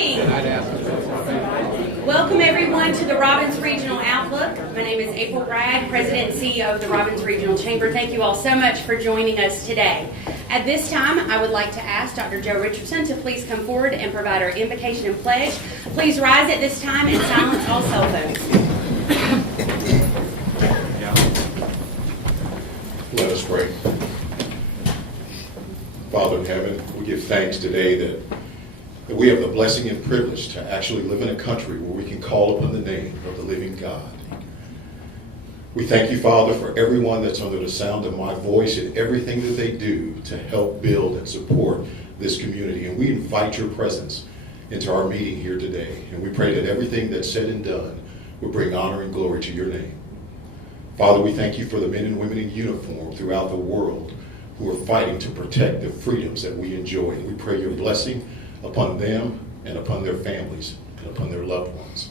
morning. Welcome everyone to the Robbins Regional Outlook. My name is April Bragg, President and CEO of the Robbins Regional Chamber. Thank you all so much for joining us today. At this time, I would like to ask Dr. Joe Richardson to please come forward and provide our invocation and pledge. Please rise at this time and silence all cell phones. Let us pray. Father in heaven, we give thanks today that we have the blessing and privilege to actually live in a country where we can call upon the name of the living God. We thank you, Father, for everyone that's under the sound of my voice and everything that they do to help build and support this community. And we invite your presence into our meeting here today. And we pray that everything that's said and done will bring honor and glory to your name. Father, we thank you for the men and women in uniform throughout the world who are fighting to protect the freedoms that we enjoy. And we pray your blessing upon them and upon their families and upon their loved ones.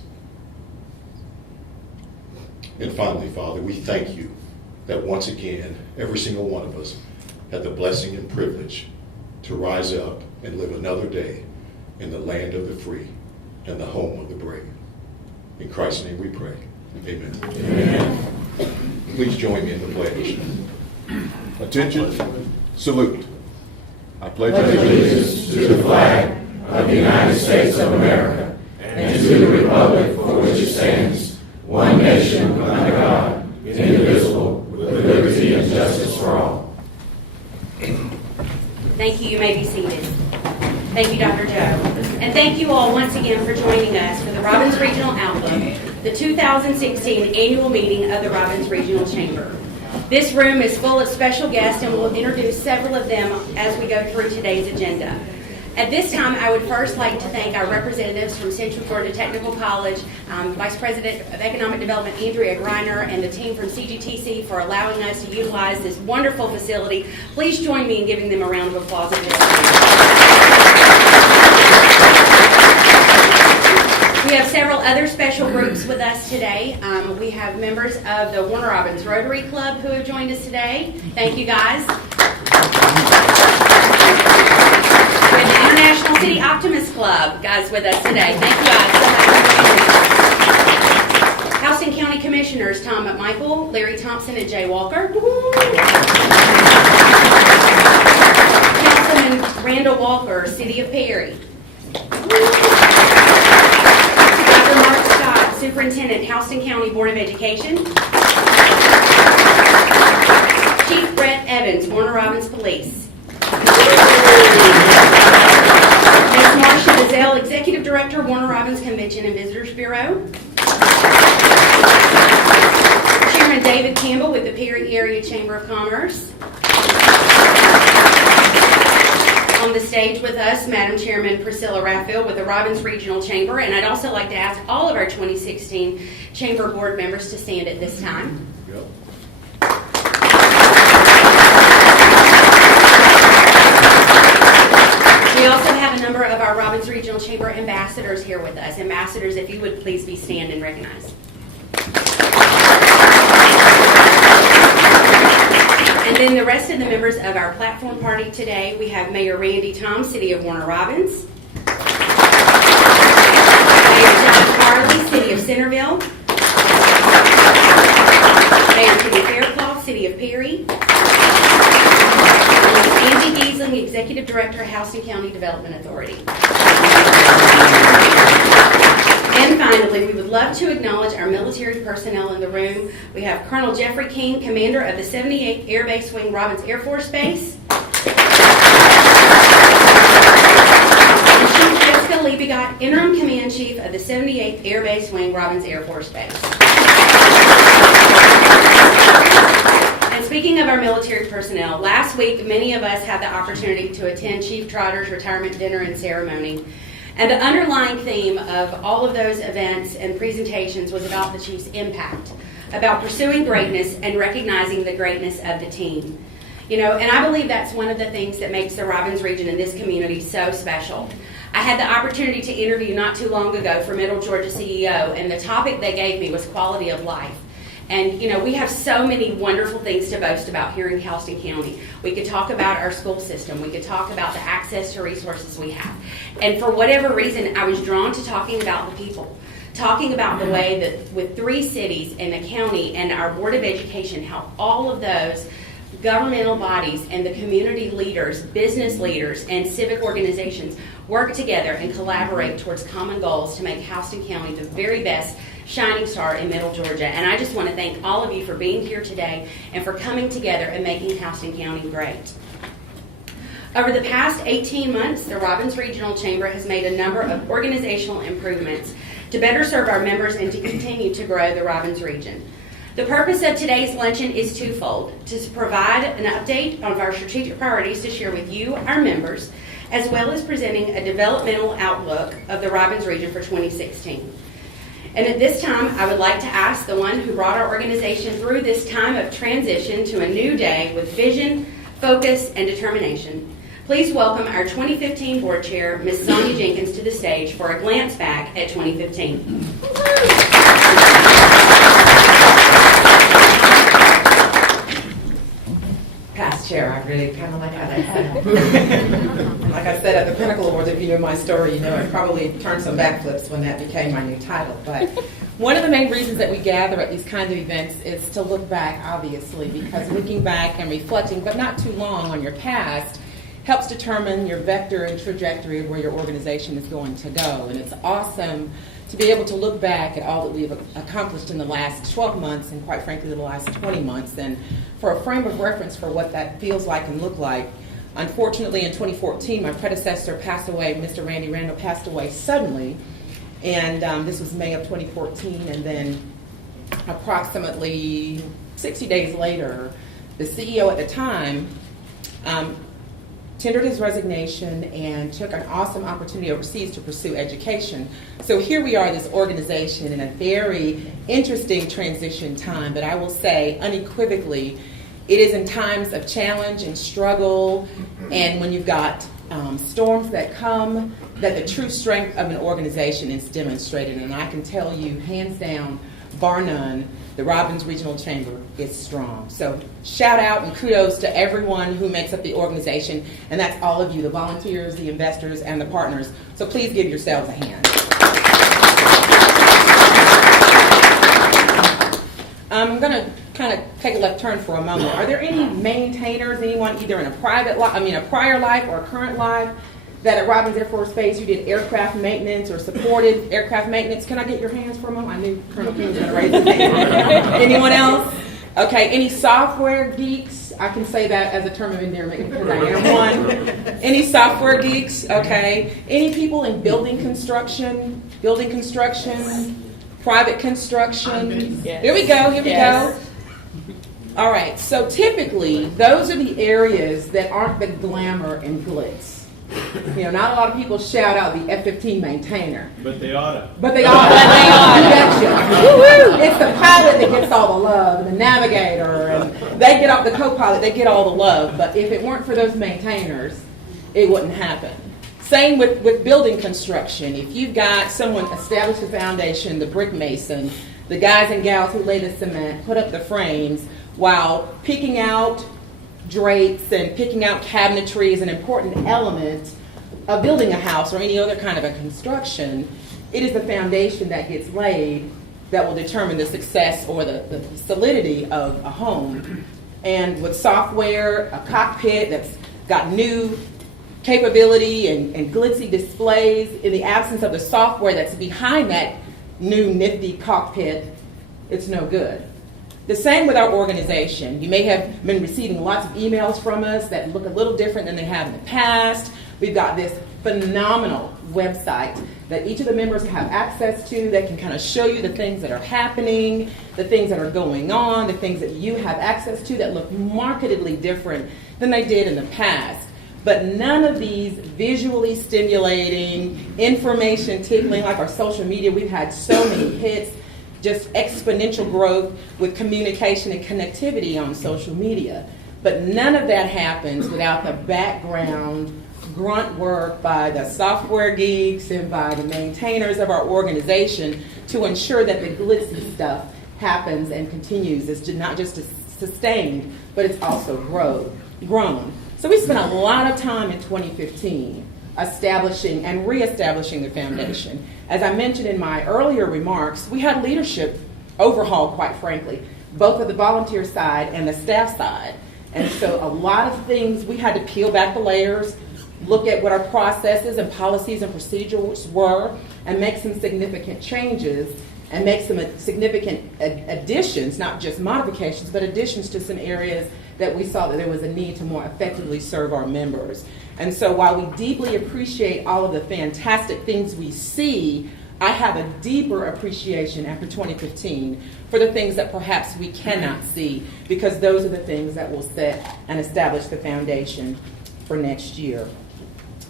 And finally, Father, we thank you that once again, every single one of us had the blessing and privilege to rise up and live another day in the land of the free and the home of the brave. In Christ's name we pray. Amen. Amen. Please join me in the pledge. Attention, salute. I pledge allegiance to the flag of the United States of America and to the republic for which it stands, one nation under God, indivisible, with liberty and justice for all. Thank you. You may be seated. Thank you, Dr. Joe. And thank you all once again for joining us for the Robbins Regional Outlook, the 2016 annual meeting of the Robbins Regional Chamber. This room is full of special guests, and we'll introduce several of them as we go through today's agenda. At this time, I would first like to thank our representatives from Central Florida Technical College, Vice President of Economic Development, Andrea Greiner, and the team from CGTC for allowing us to utilize this wonderful facility. Please join me in giving them a round of applause at this time. We have several other special groups with us today. We have members of the Warner Robins Rotary Club who have joined us today. Thank you, guys. We have the International City Optimist Club guys with us today. Thank you guys so much for joining us. Houston County Commissioners Tom McMichael, Larry Thompson, and Jay Walker. Councilman Randall Walker, City of Perry. Dr. Mark Scott, Superintendent, Houston County Board of Education. Chief Brett Evans, Warner Robins Police. Ms. Marcia Dizelle, Executive Director, Warner Robins Convention and Visitors Bureau. Chairman David Campbell with the Perry Area Chamber of Commerce. On the stage with us, Madam Chairman Priscilla Raphael with the Robbins Regional Chamber. And I'd also like to ask all of our 2016 Chamber Board members to stand at this time. Yep. We also have a number of our Robbins Regional Chamber ambassadors here with us. Ambassadors, if you would please be stand and recognized. And then the rest of the members of our platform party today, we have Mayor Randy Tom, City of Warner Robins. Mayor John Farley, City of Centerville. Mayor Timmy Faircloth, City of Perry. Angie Gheesling, Executive Director, Houston County Development Authority. And finally, we would love to acknowledge our military personnel in the room. We have Colonel Jeffrey King, Commander of the 78th Air Base Wing, Robbins Air Force Base. And Chief Jessica Liebegott, Interim Command Chief of the 78th Air Base Wing, Robbins Air Force Base. And speaking of our military personnel, last week many of us had the opportunity to attend Chief Trotter's retirement dinner and ceremony. And the underlying theme of all of those events and presentations was about the Chief's impact, about pursuing greatness and recognizing the greatness of the team. You know, and I believe that's one of the things that makes the Robbins region and this community so special. I had the opportunity to interview not too long ago for Middle Georgia CEO, and the topic they gave me was quality of life. And, we have so many wonderful things to boast about here in Houston County. We could talk about our school system. We could talk about the access to resources we have. And for whatever reason, I was drawn to talking about the people. Talking about the way that with 3 cities and the county and our Board of Education, how all of those governmental bodies and the community leaders, business leaders, and civic organizations work together and collaborate towards common goals to make Houston County the very best shining star in Middle Georgia. And I just want to thank all of you for being here today and for coming together and making Houston County great. Over the past 18 months, the Robbins Regional Chamber has made a number of organizational improvements to better serve our members and to continue to grow the Robbins region. The purpose of today's luncheon is twofold: to provide an update on our strategic priorities to share with you, our members, as well as presenting a developmental outlook of the Robbins region for 2016. And at this time, I would like to ask the one who brought our organization through this time of transition to a new day with vision, focus, and determination. Please welcome our 2015 Board Chair, Ms. Sonia Jenkins, to the stage for a glance back at 2015. Past chair, I really kind of like how that sounds. Like I said at the Pinnacle Awards, if you know my story, you know I probably turned some backflips when that became my new title. But one of the main reasons that we gather at these kinds of events is to look back, obviously, because looking back and reflecting, but not too long, on your past helps determine your vector and trajectory of where your organization is going to go. And it's awesome to be able to look back at all that we've accomplished in the last 12 months and, quite frankly, the last 20 months. And for a frame of reference for what that feels like and look like, unfortunately, in 2014, my predecessor passed away. Mr. Randy Randall passed away suddenly. And this was May of 2014. And then approximately 60 days later, the CEO at the time tendered his resignation and took an awesome opportunity overseas to pursue education. So here we are, this organization, in a very interesting transition time, but I will say unequivocally, it is in times of challenge and struggle, and when you've got storms that come, that the true strength of an organization is demonstrated. And I can tell you, hands down, bar none, the Robbins Regional Chamber is strong. So shout out and kudos to everyone who makes up the organization, and that's all of you, the volunteers, the investors, and the partners. So please give yourselves a hand. I'm going to kind of take a left turn for a moment. Are there any maintainers, anyone either in a prior life or a current life, that at Robbins Air Force Base you did aircraft maintenance or supported aircraft maintenance? Can I get your hands for a moment? I knew Colonel King was going to raise his hand. Anyone else? Okay, any software geeks? I can say that as a term of endearment because I am one. Any software geeks? Okay. Any people in building construction, private construction? Yes. Here we go, here we Yes. go. All right, so typically those are the areas that aren't the glamour and glitz. You know, not a lot of people shout out the F-15 maintainer. But they ought to. But they are. You betcha. It's the pilot that gets all the love, and the navigator, and they get all the co-pilot, they get all the love. But if it weren't for those maintainers, it wouldn't happen. Same with building construction. If you've got someone establish the foundation, the brick mason, the guys and gals who lay the cement, put up the frames, while picking out drapes and picking out cabinetry is an important element of building a house or any other kind of a construction, it is the foundation that gets laid that will determine the success or the solidity of a home. And with software, a cockpit that's got new capability and glitzy displays, in the absence of the software that's behind that new nifty cockpit, it's no good. The same with our organization. You may have been receiving lots of emails from us that look a little different than they have in the past. We've got this phenomenal website that each of the members have access to that can kind of show you the things that are happening, the things that are going on, the things that you have access to that look markedly different than they did in the past. But none of these visually stimulating, information tickling, like our social media, we've had so many hits, just exponential growth with communication and connectivity on social media. But none of that happens without the background grunt work by the software geeks and by the maintainers of our organization to ensure that the glitzy stuff happens and continues is not just sustained, but it's also grown. So we spent a lot of time in 2015 establishing and reestablishing the foundation. As I mentioned in my earlier remarks, we had leadership overhaul, quite frankly, both of the volunteer side and the staff side. And so a lot of things, we had to peel back the layers, look at what our processes and policies and procedures were, and make some significant changes and make some significant additions, not just modifications, but additions to some areas that we saw that there was a need to more effectively serve our members. And so while we deeply appreciate all of the fantastic things we see, I have a deeper appreciation after 2015 for the things that perhaps we cannot see, because those are the things that will set and establish the foundation for next year.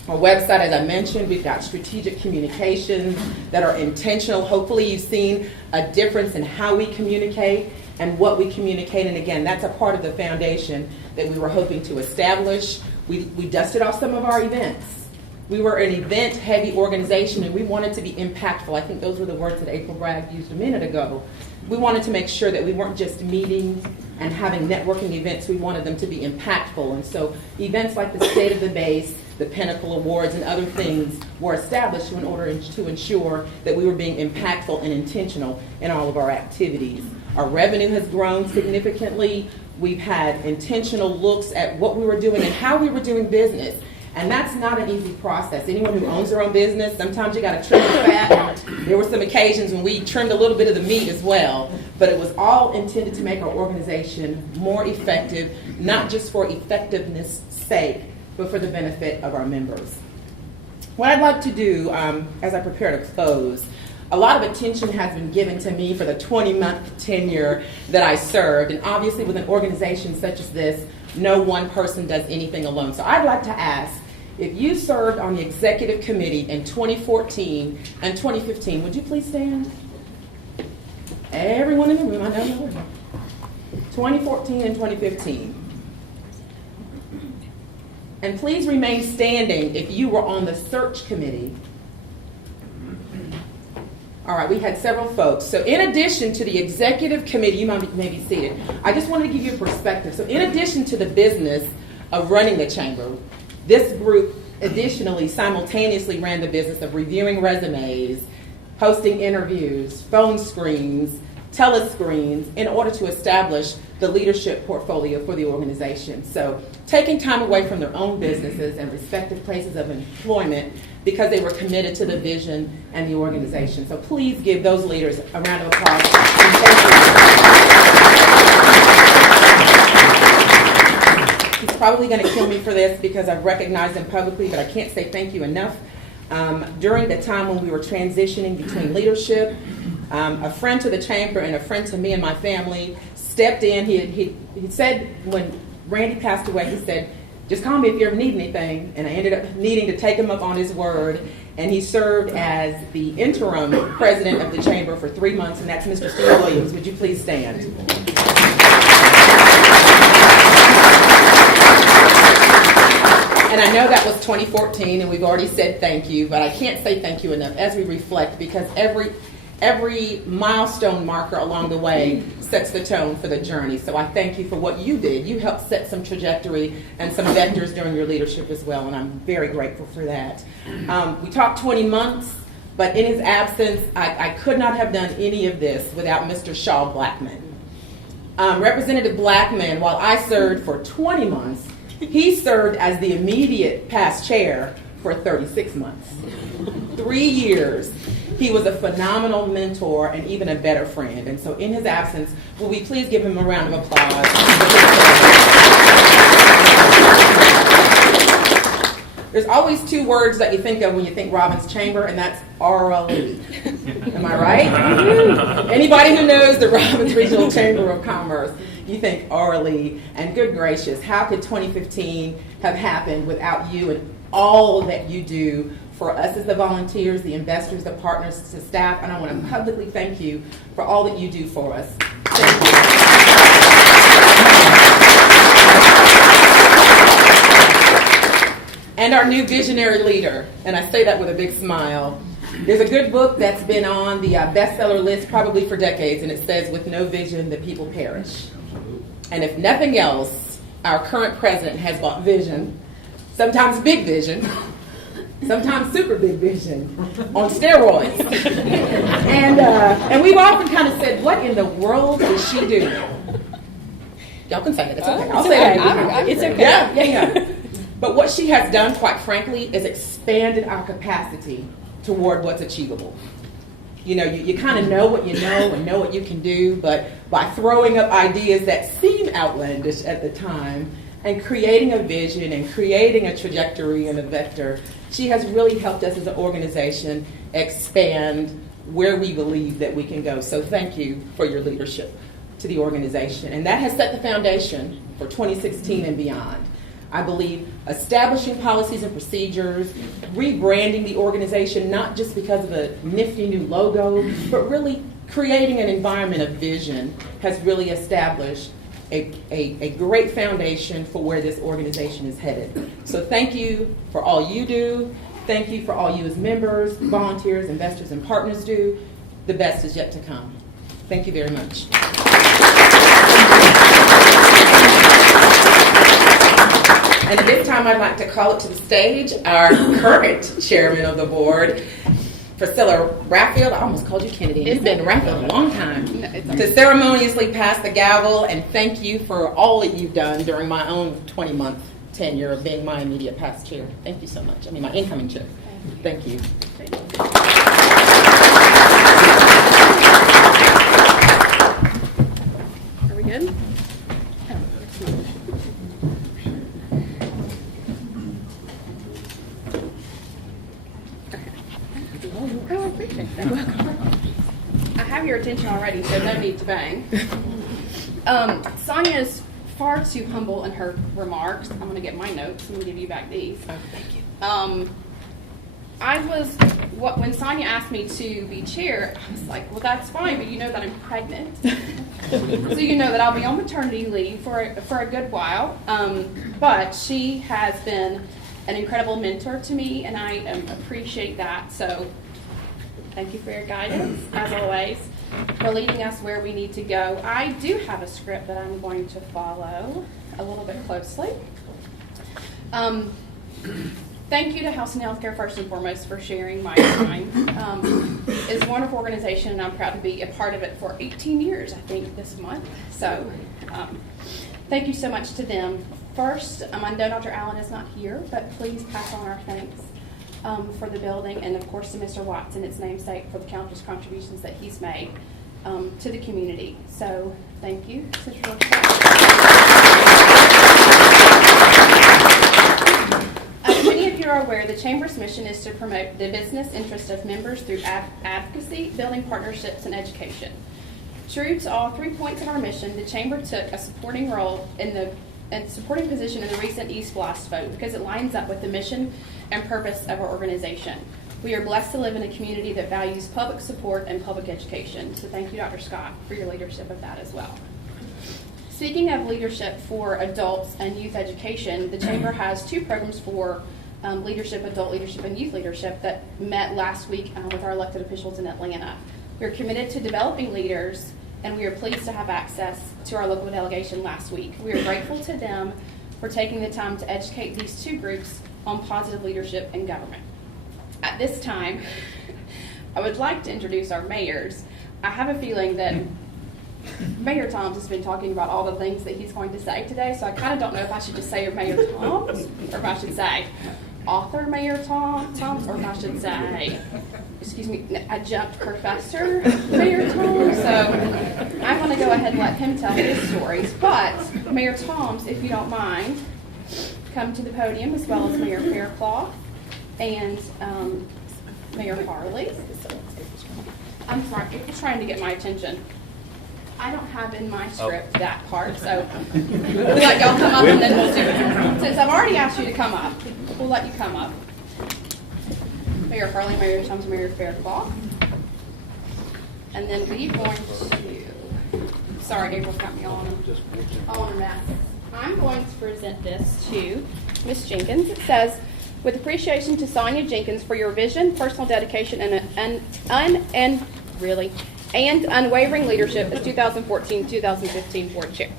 Our website, as I mentioned, we've got strategic communications that are intentional. Hopefully you've seen a difference in how we communicate and what we communicate. And again, that's a part of the foundation that we were hoping to establish. We dusted off some of our events. We were an event-heavy organization, and we wanted to be impactful. I think those were the words that April Bragg used a minute ago. We wanted to make sure that we weren't just meeting and having networking events. We wanted them to be impactful. And so events like the State of the Base, the Pinnacle Awards, and other things were established in order to ensure that we were being impactful and intentional in all of our activities. Our revenue has grown significantly. We've had intentional looks at what we were doing and how we were doing business. And that's not an easy process. Anyone who owns their own business, sometimes you got to trim the fat. There were some occasions when we trimmed a little bit of the meat as well. But it was all intended to make our organization more effective, not just for effectiveness' sake, but for the benefit of our members. What I'd like to do as I prepare to close, a lot of attention has been given to me for the 20-month tenure that I served. And obviously with an organization such as this, no one person does anything alone. So I'd like to ask, if you served on the executive committee in 2014 and 2015, would you please stand? Everyone in the room, I know. 2014 and 2015. And please remain standing if you were on the search committee. All right, we had several folks. So in addition to the executive committee, you may be seated, I just wanted to give you a perspective. So in addition to the business of running the chamber, this group additionally simultaneously ran the business of reviewing resumes, hosting interviews, phone screens, telescreens, in order to establish the leadership portfolio for the organization. So taking time away from their own businesses and respective places of employment because they were committed to the vision and the organization. So please give those leaders a round of applause. And thank you. He's probably going to kill me for this because I've recognized him publicly, but I can't say thank you enough. During the time when we were transitioning between leadership, a friend to the chamber and a friend to me and my family stepped in. He said when Randy passed away, he said, just call me if you ever need anything. And I ended up needing to take him up on his word. And he served as the interim president of the chamber for 3 months, and that's Mr. Steve Williams. Would you please stand? And I know that was 2014, and we've already said thank you, but I can't say thank you enough as we reflect, because every milestone marker along the way sets the tone for the journey. So I thank you for what you did. You helped set some trajectory and some vectors during your leadership as well, and I'm very grateful for that. We talked 20 months, but in his absence, I could not have done any of this without Mr. Shaw Blackman. Representative Blackman, while I served for 20 months, he served as the immediate past chair for 36 months. 3 years. He was a phenomenal mentor and even a better friend. And so in his absence, will we please give him a round of applause? There's always two words that you think of when you think Robbins Chamber, and that's RLE. Am I right? Anybody who knows the Robbins Regional Chamber of Commerce, you think RLE. And good gracious, how could 2015 have happened without you and all that you do for us as the volunteers, the investors, the partners, the staff? And I want to publicly thank you for all that you do for us. Thank you. and our new visionary leader. And I say that with a big smile. There's a good book that's been on the bestseller list probably for decades, and it says, "With no vision, the people perish." And if nothing else, our current president has brought vision, sometimes big vision, sometimes super big vision, on steroids. And we've often kind of said, what in the world is she doing? Y'all can say it. It's okay. I'll say it. It's okay. Yeah. But what she has done, quite frankly, is expanded our capacity toward what's achievable. You know, you kind of know what you know and know what you can do, but by throwing up ideas that seem outlandish at the time and creating a vision and creating a trajectory and a vector, she has really helped us as an organization expand where we believe that we can go. So thank you for your leadership to the organization. And that has set the foundation for 2016 and beyond. I believe establishing policies and procedures, rebranding the organization, not just because of a nifty new logo, but really creating an environment of vision has really established a great foundation for where this organization is headed. So thank you for all you do. Thank you for all you as members, volunteers, investors, and partners do. The best is yet to come. Thank you very much. And at this time, I'd like to call it to the stage our current chairman of the board, Priscilla Raffield. I almost called you Kennedy. It's been Raffield a long time. To ceremoniously pass the gavel and thank you for all that you've done during my own 20-month tenure of being my immediate past chair. Thank you so much. I mean, my incoming chair. Thank you. Are we good? Oh, I appreciate that. I have your attention already, so no need to bang. Sonia's far too humble in her remarks. I'm going to get my notes. I'm going to give you back these. Oh, thank you. When Sonia asked me to be chair, I was like, well, that's fine, but you know that I'm pregnant. So you know that I'll be on maternity leave for a good while. But she has been an incredible mentor to me, and I appreciate that. So thank you for your guidance, as always, for leading us where we need to go. I do have a script that I'm going to follow a little bit closely. Thank you to House and Healthcare, first and foremost, for sharing my time. It's a wonderful organization, and I'm proud to be a part of it for 18 years, I think, this month. So thank you so much to them. First, I know Dr. Allen is not here, but please pass on our thanks for the building, and of course to Mr. Watson, its namesake, for the countless contributions that he's made to the community. So thank you, Sister As many of you are aware, the Chamber's mission is to promote the business interest of members through advocacy, building partnerships, and education. True to all 3 points of our mission, the Chamber took a supporting role supporting position in the recent East Blast vote because it lines up with the mission and purpose of our organization. We are blessed to live in a community that values public support and public education. So thank you, Dr. Scott, for your leadership of that as well. Speaking of leadership for adults and youth education, the Chamber has 2 programs for leadership, adult leadership, and youth leadership that met last week with our elected officials in Atlanta. We are committed to developing leaders, and we are pleased to have access to our local delegation last week. We are grateful to them for taking the time to educate these 2 groups on positive leadership in government. At this time, I would like to introduce our mayors. I have a feeling that Mayor Toms has been talking about all the things that he's going to say today, so I kind of don't know if I should just say Mayor Toms, or if I should say author Mayor Toms, or if I should say, adjunct professor Mayor Toms. So I'm going to go ahead and let him tell his stories. But Mayor Toms, if you don't mind, come to the podium, as well as Mayor Faircloth and Mayor Harley. I'm sorry, it's trying to get my attention. I don't have in my script that part, so we'll let y'all come up and then we'll do it. Since I've already asked you to come up, we'll let you come up. Mayor Harley, Mayor Toms, Mayor Faircloth. And then we're going to, sorry, April got me on a mess. I'm going to present this to Ms. Jenkins. It says, With appreciation to Sonia Jenkins for your vision, personal dedication, and unwavering leadership as 2014-2015 board chair.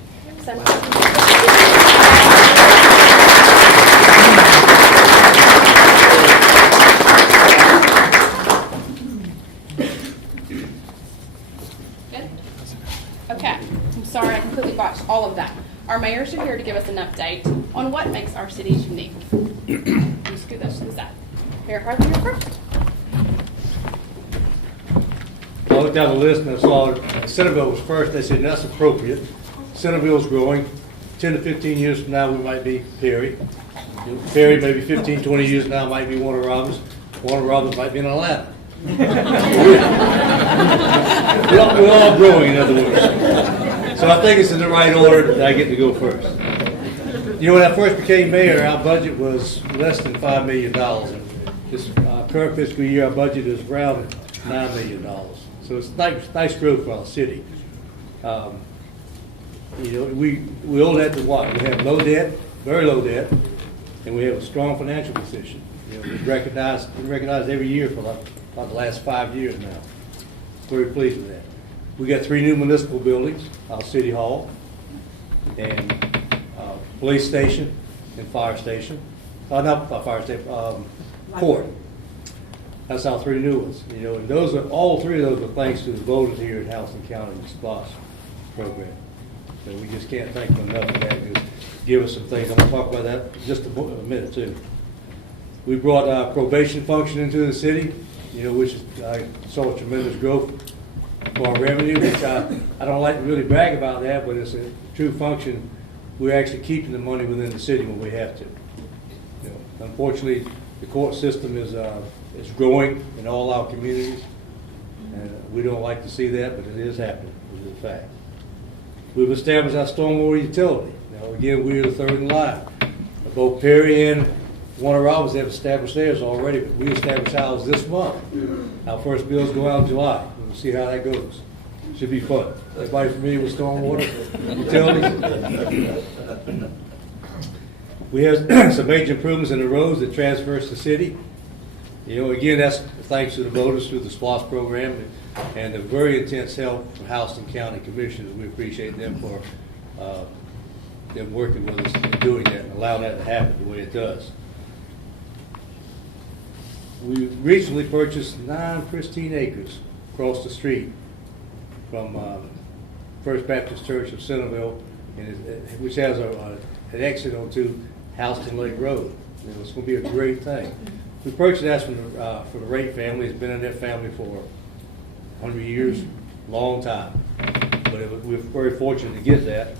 Good? Okay. I'm sorry I completely botched all of that. Our mayors are here to give us an update on what makes our cities unique. You scoot those to the side. Mayor Harvey, you're first. I looked down the list and I saw Centerville was first. They said that's appropriate. Centerville's growing. 10 to 15 years from now, we might be Perry. Perry, maybe 15, 20 years from now, might be Warner Robins. Warner Robins might be in Atlanta. We're all growing, in other words. So I think it's in the right order that I get to go first. You know, when I first became mayor, our budget was less than $5 million. And this current fiscal year, our budget is around $9 million. So it's nice growth for our city. You know, we owe that to what? We have low debt, very low debt, and we have a strong financial position. You know, we've recognized every year for about the last 5 years now. Very pleased with that. We got 3 new municipal buildings, our city hall, and police station and fire station. Not fire station, court. That's our 3 new ones. You know, and those are all 3 of those are thanks to the voters here at Houston County and the SPOS program. So we just can't thank them enough for that. Just give us some things. I'm going to talk about that in just a minute too. We brought our probation function into the city, you know, which I saw tremendous growth for our revenue, which I don't like to really brag about that, but it's a true function. We're actually keeping the money within the city when we have to. You know, unfortunately, the court system is growing in all our communities, and we don't like to see that, but it is happening. It is a fact. We've established our stormwater utility. Now, again, we're the third in line. Both Perry and Warner Robins have established theirs already, but we established ours this month. Our first bills go out in July. We'll see how that goes. Should be fun. Everybody familiar with stormwater utilities? We have some major improvements in the roads that transverse the city. You know, again, that's thanks to the voters through the SPOS program and the very intense help from Houston County Commissioners. We appreciate them for them working with us and doing that and allowing that to happen the way it does. We recently purchased 9 pristine acres across the street from First Baptist Church of Centerville, which has an exit onto Houston Lake Road. You know, it's going to be a great thing. We purchased that from the Wright family. It's been in their family for 100 years, long time. But we're very fortunate to get that.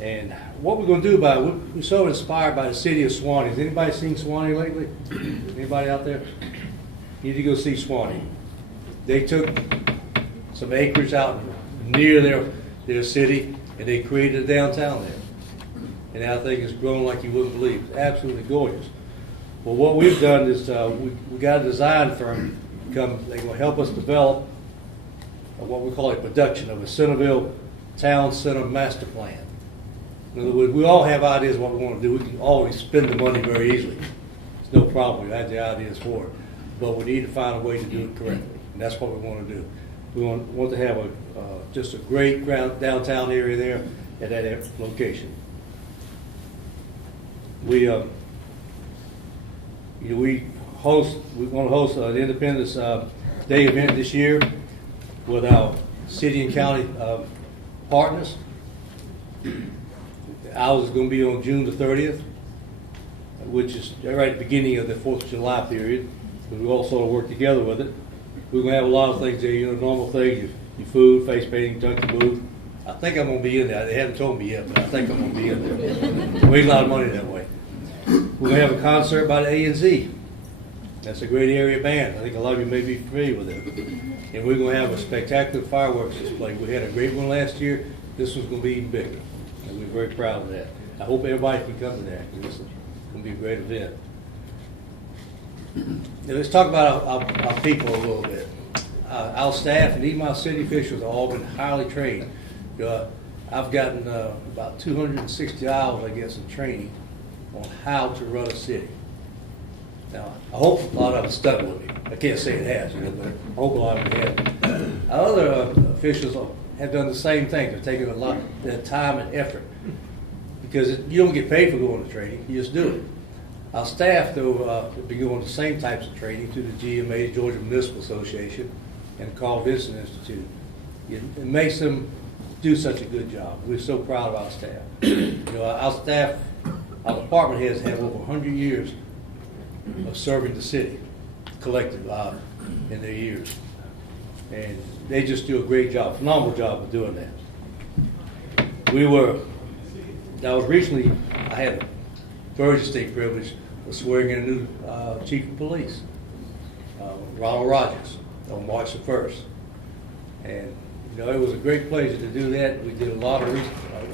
And what we're going to do about it, we're so inspired by the city of Swanee. Has anybody seen Swanee lately? Anybody out there? You need to go see Swanee. They took some acres out near their city, and they created a downtown there. And that thing has grown like you wouldn't believe. It's absolutely gorgeous. Well, what we've done is we got a design firm come. They're going to help us develop what we call a production of a Centerville Town Center Master Plan. In other words, we all have ideas of what we want to do. We can always spend the money very easily. It's no problem. We have the ideas for it. But we need to find a way to do it correctly. And that's what we want to do. We want to have just a great downtown area there at that location. We want to host an Independence Day event this year with our city and county partners. Ours is going to be on June the 30th, which is right at the beginning of the 4th of July period. We all sort of work together with it. We're going to have a lot of things there, you know, normal things, your food, face painting, junkie booth. I think I'm going to be in there. They haven't told me yet, but I think I'm going to be in there. We make a lot of money that way. We're going to have a concert by the A&Z. That's a great area band. I think a lot of you may be familiar with it. And we're going to have a spectacular fireworks display. We had a great one last year. This one's going to be even bigger. And we're very proud of that. I hope everybody can come to that, because this is going to be a great event. Now, let's talk about our people a little bit. Our staff and even our city officials have all been highly trained. I've gotten about 260 hours, I guess, in training on how to run a city. Now, I hope a lot of it stuck with me. I can't say it has, but I hope a lot of it has. Other officials have done the same thing. They're taking a lot of time and effort because you don't get paid for going to training. You just do it. Our staff, though, have been going the same types of training through the GMA, Georgia Municipal Association, and Carl Vinson Institute. It makes them do such a good job. We're so proud of our staff. Our staff, our department heads have over 100 years of serving the city, collective in their years. And they just do a great job, phenomenal job of doing that. I had a very distinct privilege of swearing in a new chief of police, Ronald Rogers, on March the 1st. And it was a great pleasure to do that. We did a lot of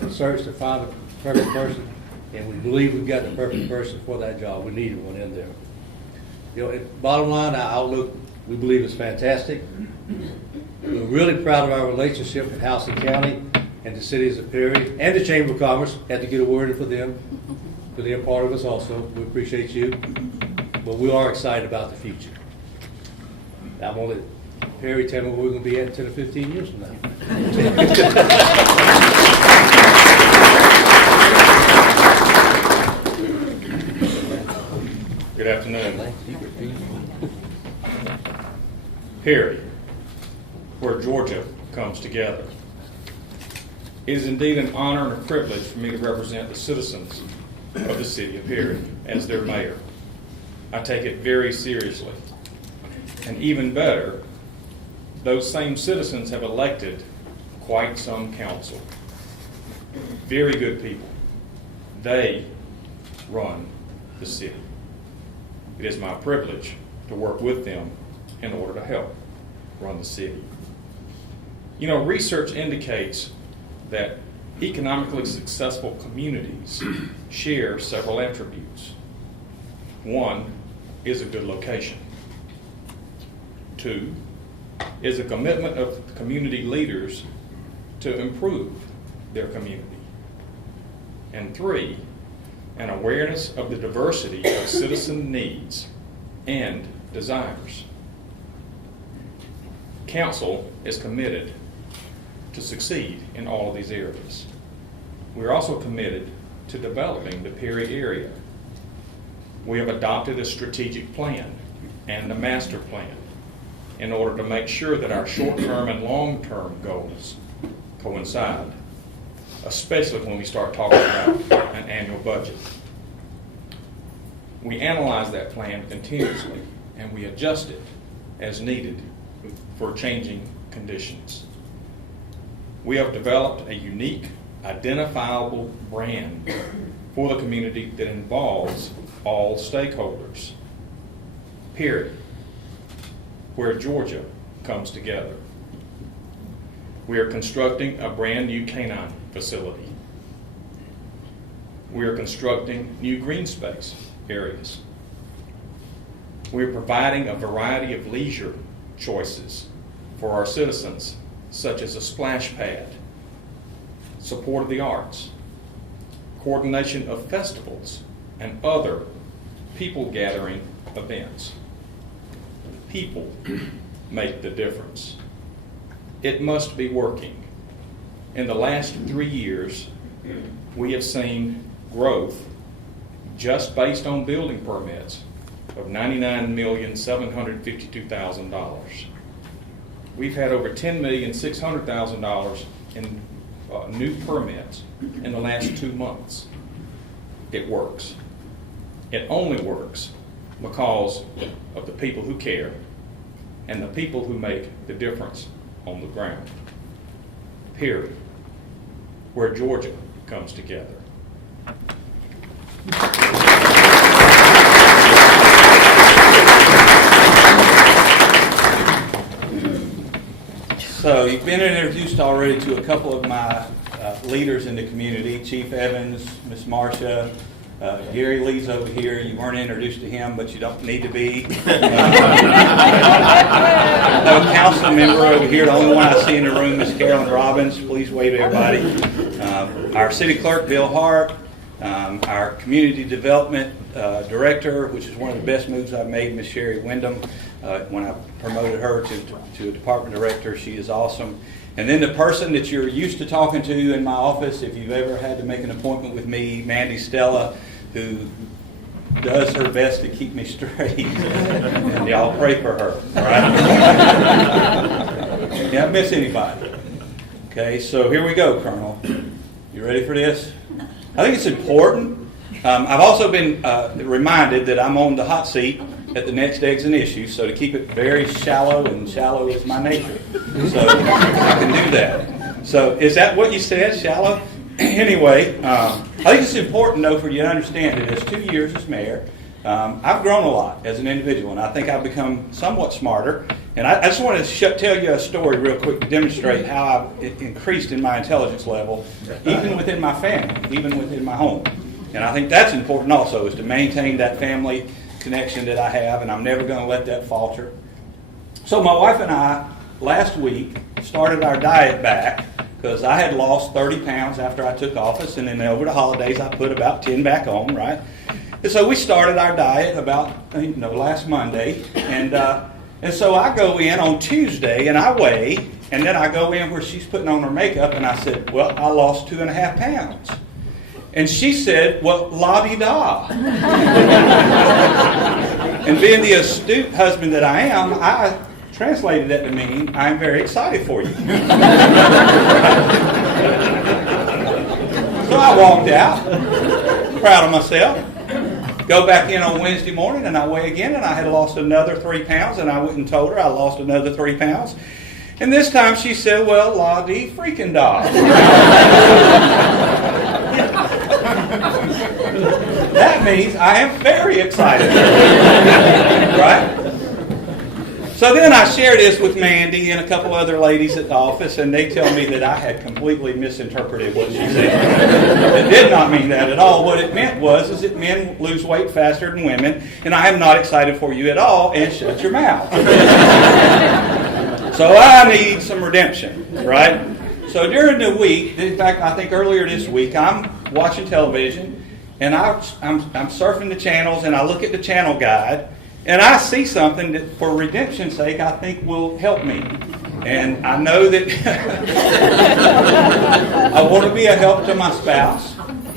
research to find the perfect person, and we believe we've got the perfect person for that job. We needed one in there. Bottom line, our outlook, we believe is fantastic. We're really proud of our relationship with Houston County and the cities of Perry and the Chamber of Commerce. Had to get a word in for them, because they're part of us also. We appreciate you, but we are excited about the future. I'm going to let Perry tell me where we're going to be at 10 or 15 years from now. Good afternoon. Perry, where Georgia comes together. It is indeed an honor and a privilege for me to represent the citizens of the city of Perry as their mayor. I take it very seriously. And even better, those same citizens have elected quite some council. Very good people. They run the city. It is my privilege to work with them in order to help run the city. Research indicates that economically successful communities share several attributes. One is a good location. Two is a commitment of community leaders to improve their community. And three, an awareness of the diversity of citizen needs and desires. Council is committed to succeed in all of these areas. We're also committed to developing the Perry area. We have adopted a strategic plan and a master plan in order to make sure that our short-term and long-term goals coincide, especially when we start talking about an annual budget. We analyze that plan continuously, and we adjust it as needed for changing conditions. We have developed a unique, identifiable brand for the community that involves all stakeholders. Perry, where Georgia comes together. We are constructing a brand new canine facility. We are constructing new green space areas. We are providing a variety of leisure choices for our citizens, such as a splash pad, support of the arts, coordination of festivals, and other people-gathering events. People make the difference. It must be working. In the last 3 years, we have seen growth just based on building permits of $99,752,000. We've had over $10,600,000 in new permits in the last 2 months. It works. It only works because of the people who care and the people who make the difference on the ground. Period. Where Georgia comes together. So you've been introduced already to a couple of my leaders in the community, Chief Evans, Miss Marcia, Gary Lee's over here. You weren't introduced to him, but you don't need to be. No council member over here. The only one I see in the room is Carolyn Robbins. Please wave to everybody. Our city clerk, Bill Hart, Our community development director, which is one of the best moves I've made, Ms. Sherry Wyndham, when I promoted her to a department director. She is awesome. And then the person that you're used to talking to in my office, if you've ever had to make an appointment with me, Mandy Stella, who does her best to keep me straight. And y'all pray for her, all right? Can't miss anybody. Okay, so here we go, Colonel. You ready for this? I think it's important. I've also been reminded that I'm on the hot seat at the next Eggs and Issues, so to keep it very shallow, and shallow is my nature, so I can do that. So is that what you said, shallow? Anyway, I think it's important, though, for you to understand that as 2 years as mayor, I've grown a lot as an individual, and I think I've become somewhat smarter. And I just want to tell you a story real quick to demonstrate how I've increased in my intelligence level, even within my family, even within my home. And I think that's important also, is to maintain that family connection that I have, and I'm never going to let that falter. So my wife and I, last week, started our diet back, because I had lost 30 pounds after I took office, and then over the holidays I put about 10 back on, right? And so we started our diet about, last Monday, and so I go in on Tuesday and I weigh, and then I go in where she's putting on her makeup, and I said, well, I lost 2.5 pounds. And she said, well, la-di-da. And being the astute husband that I am, I translated that to mean, I'm very excited for you. So I walked out, proud of myself. Go back in on Wednesday morning, and I weigh again, and I had lost another 3 pounds, and I went and told her I lost another 3 pounds. And this time she said, well, la-di-freaking-da. That means I am very excited. Right? So then I shared this with Mandy and a couple other ladies at the office, and they tell me that I had completely misinterpreted what she said. It did not mean that at all. What it meant was that men lose weight faster than women, and I am not excited for you at all, and shut your mouth. So I need some redemption, right? So during the week, in fact, I think earlier this week, I'm watching television, and I'm surfing the channels, and I look at the channel guide, and I see something that, for redemption's sake, I think will help me. And I know that I want to be a help to my spouse.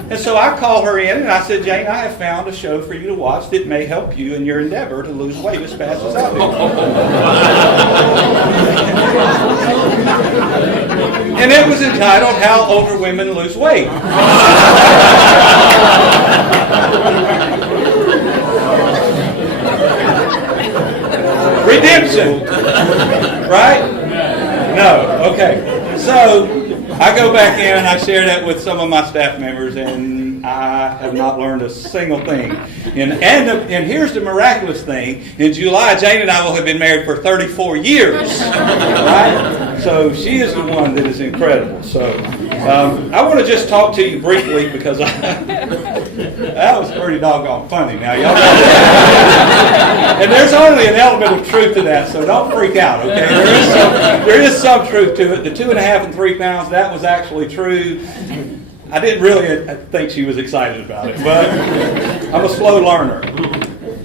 And so I call her in, and I said, Jane, I have found a show for you to watch that may help you in your endeavor to lose weight as fast as I do. And it was entitled, How Older Women Lose Weight. Redemption. Right? No. Okay. So I go back in and I share that with some of my staff members, and I have not learned a single thing. And here's the miraculous thing. In July, Jane and I will have been married for 34 years. Right? So she is the one that is incredible. So I want to just talk to you briefly, because that was pretty doggone funny. Now, y'all know that. And there's only an element of truth to that, so don't freak out, okay? There is some truth to it. The 2.5 and 3 pounds, that was actually true. I didn't really think she was excited about it, but I'm a slow learner.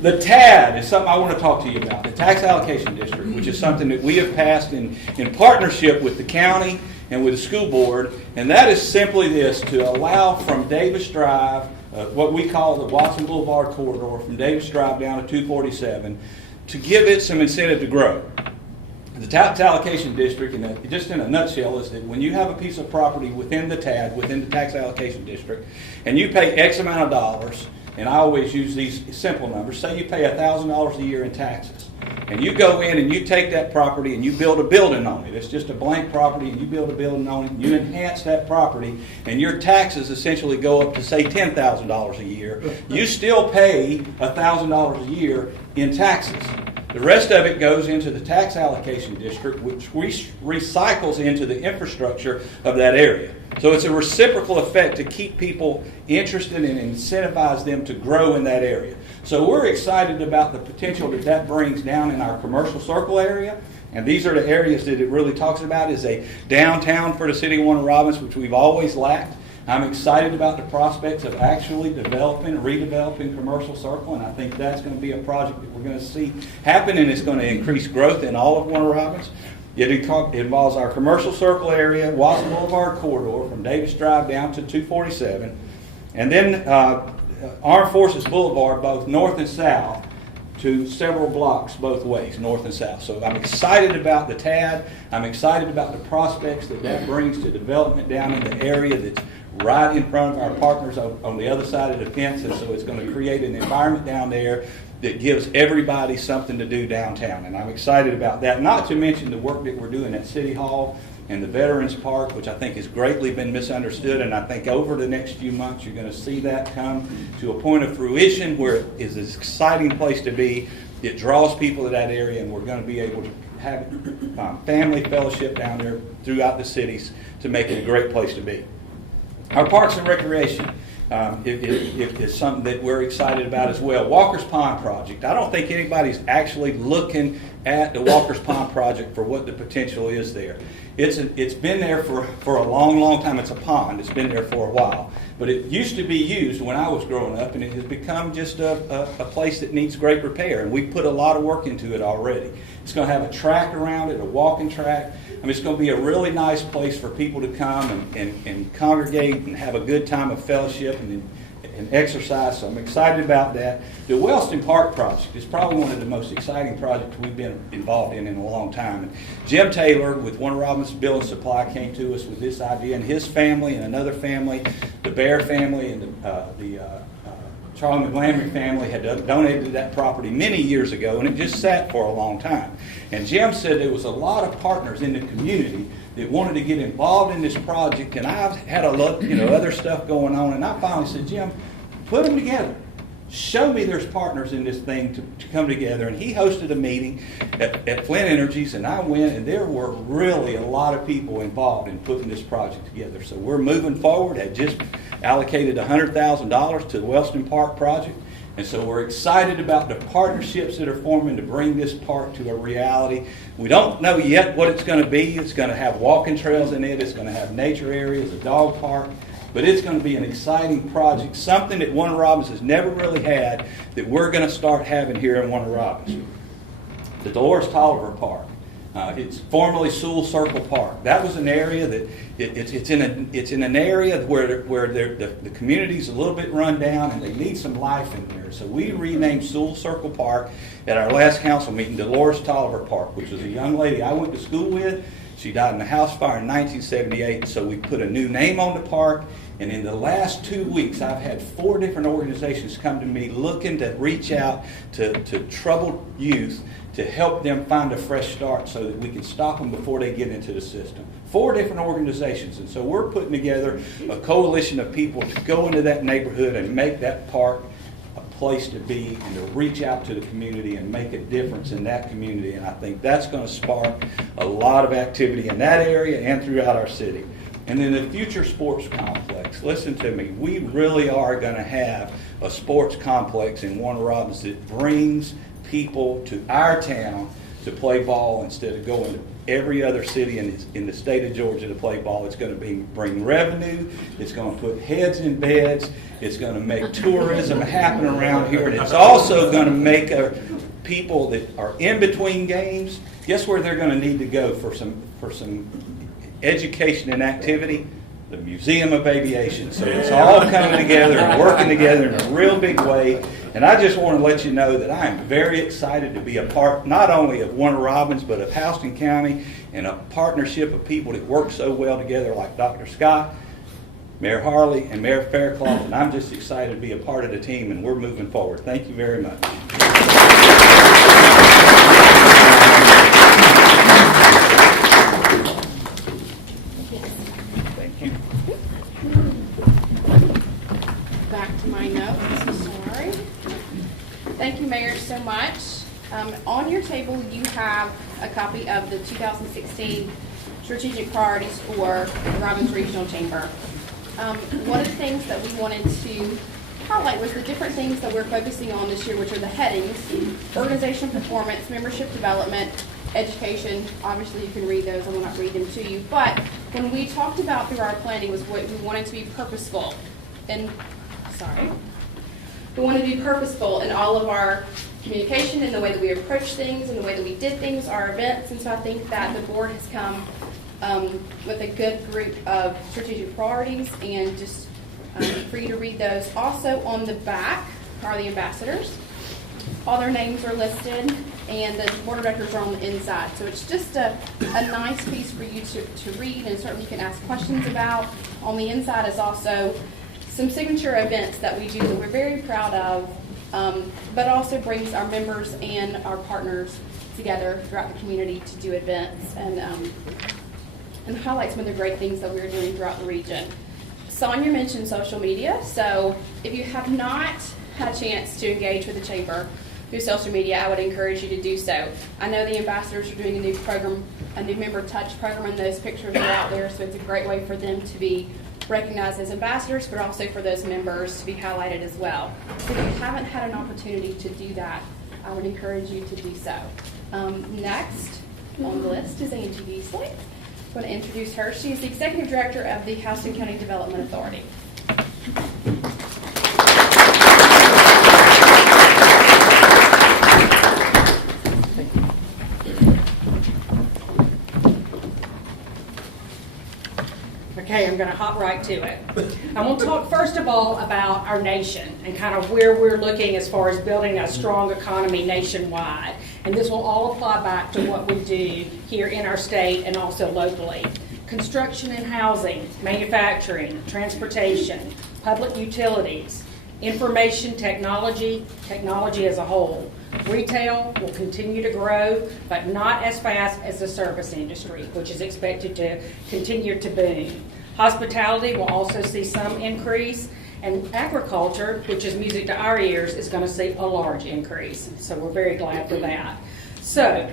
The TAD is something I want to talk to you about, the Tax Allocation District, which is something that we have passed in partnership with the county and with the school board, and that is simply this, to allow from Davis Drive, what we call the Watson Boulevard corridor, from Davis Drive down to 247, to give it some incentive to grow. The Tax Allocation District, just in a nutshell, is that when you have a piece of property within the TAD, within the Tax Allocation District, and you pay X amount of dollars, and I always use these simple numbers, say you pay $1,000 a year in taxes, and you go in and you take that property and you build a building on it. It's just a blank property, and you build a building on it, and you enhance that property, and your taxes essentially go up to, say, $10,000 a year. You still pay $1,000 a year in taxes. The rest of it goes into the Tax Allocation District, which recycles into the infrastructure of that area. So it's a reciprocal effect to keep people interested and incentivize them to grow in that area. So we're excited about the potential that brings down in our commercial circle area. And these are the areas that it really talks about, is a downtown for the city of Warner Robins, which we've always lacked. I'm excited about the prospects of actually developing, redeveloping Commercial Circle, and I think that's going to be a project that we're going to see happen, and it's going to increase growth in all of Warner Robins. It involves our Commercial Circle area, Watson Boulevard corridor from Davis Drive down to 247, and then Armed Forces Boulevard, both north and south, to several blocks both ways, north and south. So I'm excited about the TAD. I'm excited about the prospects that brings to development down in the area that's right in front of our partners on the other side of the fence. And so it's going to create an environment down there that gives everybody something to do downtown. And I'm excited about that, not to mention the work that we're doing at City Hall and the Veterans Park, which I think has greatly been misunderstood, and I think over the next few months you're going to see that come to a point of fruition where it is an exciting place to be. It draws people to that area, and we're going to be able to have family fellowship down there throughout the cities to make it a great place to be. Our Parks and Recreation is something that we're excited about as well. Walker's Pond Project. I don't think anybody's actually looking at the Walker's Pond Project for what the potential is there. It's been there for a long, long time. It's a pond. It's been there for a while. But it used to be used when I was growing up, and it has become just a place that needs great repair. And we put a lot of work into it already. It's going to have a track around it, a walking track. I mean, it's going to be a really nice place for people to come and congregate and have a good time of fellowship and exercise, so I'm excited about that. The Wellston Park project is probably one of the most exciting projects we've been involved in a long time. And Jim Taylor with Warner Robins Building Supply came to us with this idea, and his family and another family, the Bear family and the Charlie McGlamry family had donated that property many years ago, and it just sat for a long time. And Jim said there was a lot of partners in the community that wanted to get involved in this project, and I've had a lot, other stuff going on, and I finally said, Jim, put them together. Show me there's partners in this thing to come together. And he hosted a meeting at Flint Energies, and I went, and there were really a lot of people involved in putting this project together. So we're moving forward. I just allocated $100,000 to the Wellston Park project. And so we're excited about the partnerships that are forming to bring this park to a reality. We don't know yet what it's going to be. It's going to have walking trails in it. It's going to have nature areas, a dog park. But it's going to be an exciting project, something that Warner Robins has never really had that we're going to start having here in Warner Robins. The Dolores Tolliver Park. It's formerly Sewell Circle Park. That was an area that it's in an area where the community's a little bit run down and they need some life in there. So we renamed Sewell Circle Park at our last council meeting Dolores Tolliver Park, which was a young lady I went to school with. She died in a house fire in 1978, so we put a new name on the park. And in the last 2 weeks, I've had 4 different organizations come to me looking to reach out to troubled youth to help them find a fresh start so that we can stop them before they get into the system. 4 different organizations. And so we're putting together a coalition of people to go into that neighborhood and make that park a place to be and to reach out to the community and make a difference in that community. And I think that's going to spark a lot of activity in that area and throughout our city. And then the future sports complex. Listen to me. We really are going to have a sports complex in Warner Robins that brings people to our town to play ball instead of going to every other city in the state of Georgia to play ball. It's going to bring revenue. It's going to put heads in beds. It's going to make tourism happen around here. And it's also going to make people that are in between games, guess where they're going to need to go for some education and activity? The Museum of Aviation. So it's all coming together and working together in a real big way. And I just want to let you know that I am very excited to be a part not only of Warner Robins, but of Houston County and a partnership of people that work so well together like Dr. Scott, Mayor Harley, and Mayor Faircloth. And I'm just excited to be a part of the team, and we're moving forward. Thank you very much. Back to my notes, sorry. Thank you, Mayor, so much. On your table, you have a copy of the 2016 strategic priorities for the Robbins Regional Chamber. One of the things that we wanted to highlight was the different things that we're focusing on this year, which are the headings: organization performance, membership development, education. Obviously, you can read those. I will not read them to you. But when we talked about through our planning was what we wanted to be purposeful. We wanted to be purposeful in all of our communication, in the way that we approach things, in the way that we did things, our events. And so I think that the board has come with a good group of strategic priorities, and just for you to read those. Also on the back are the ambassadors. All their names are listed, and the board of directors are on the inside. So it's just a nice piece for you to read, and certainly you can ask questions about. On the inside is also some signature events that we do that we're very proud of, but also brings our members and our partners together throughout the community to do events, and highlight some of the great things that we're doing throughout the region. Sonia mentioned social media, so if you have not had a chance to engage with the Chamber through social media, I would encourage you to do so. I know the ambassadors are doing a new program, a new member touch program, and those pictures are out there, so it's a great way for them to be recognized as ambassadors, but also for those members to be highlighted as well. So if you haven't had an opportunity to do that, I would encourage you to do so. Next on the list is Angie Gheesling. I'm going to introduce her. She is the Executive Director of the Houston County Development Authority. Okay, I'm going to hop right to it. I want to talk first of all about our nation and kind of where we're looking as far as building a strong economy nationwide. And this will all apply back to what we do here in our state and also locally. Construction and housing, manufacturing, transportation, public utilities, information technology as a whole. Retail will continue to grow, but not as fast as the service industry, which is expected to continue to boom. Hospitality will also see some increase, and agriculture, which is music to our ears, is going to see a large increase. So we're very glad for that. So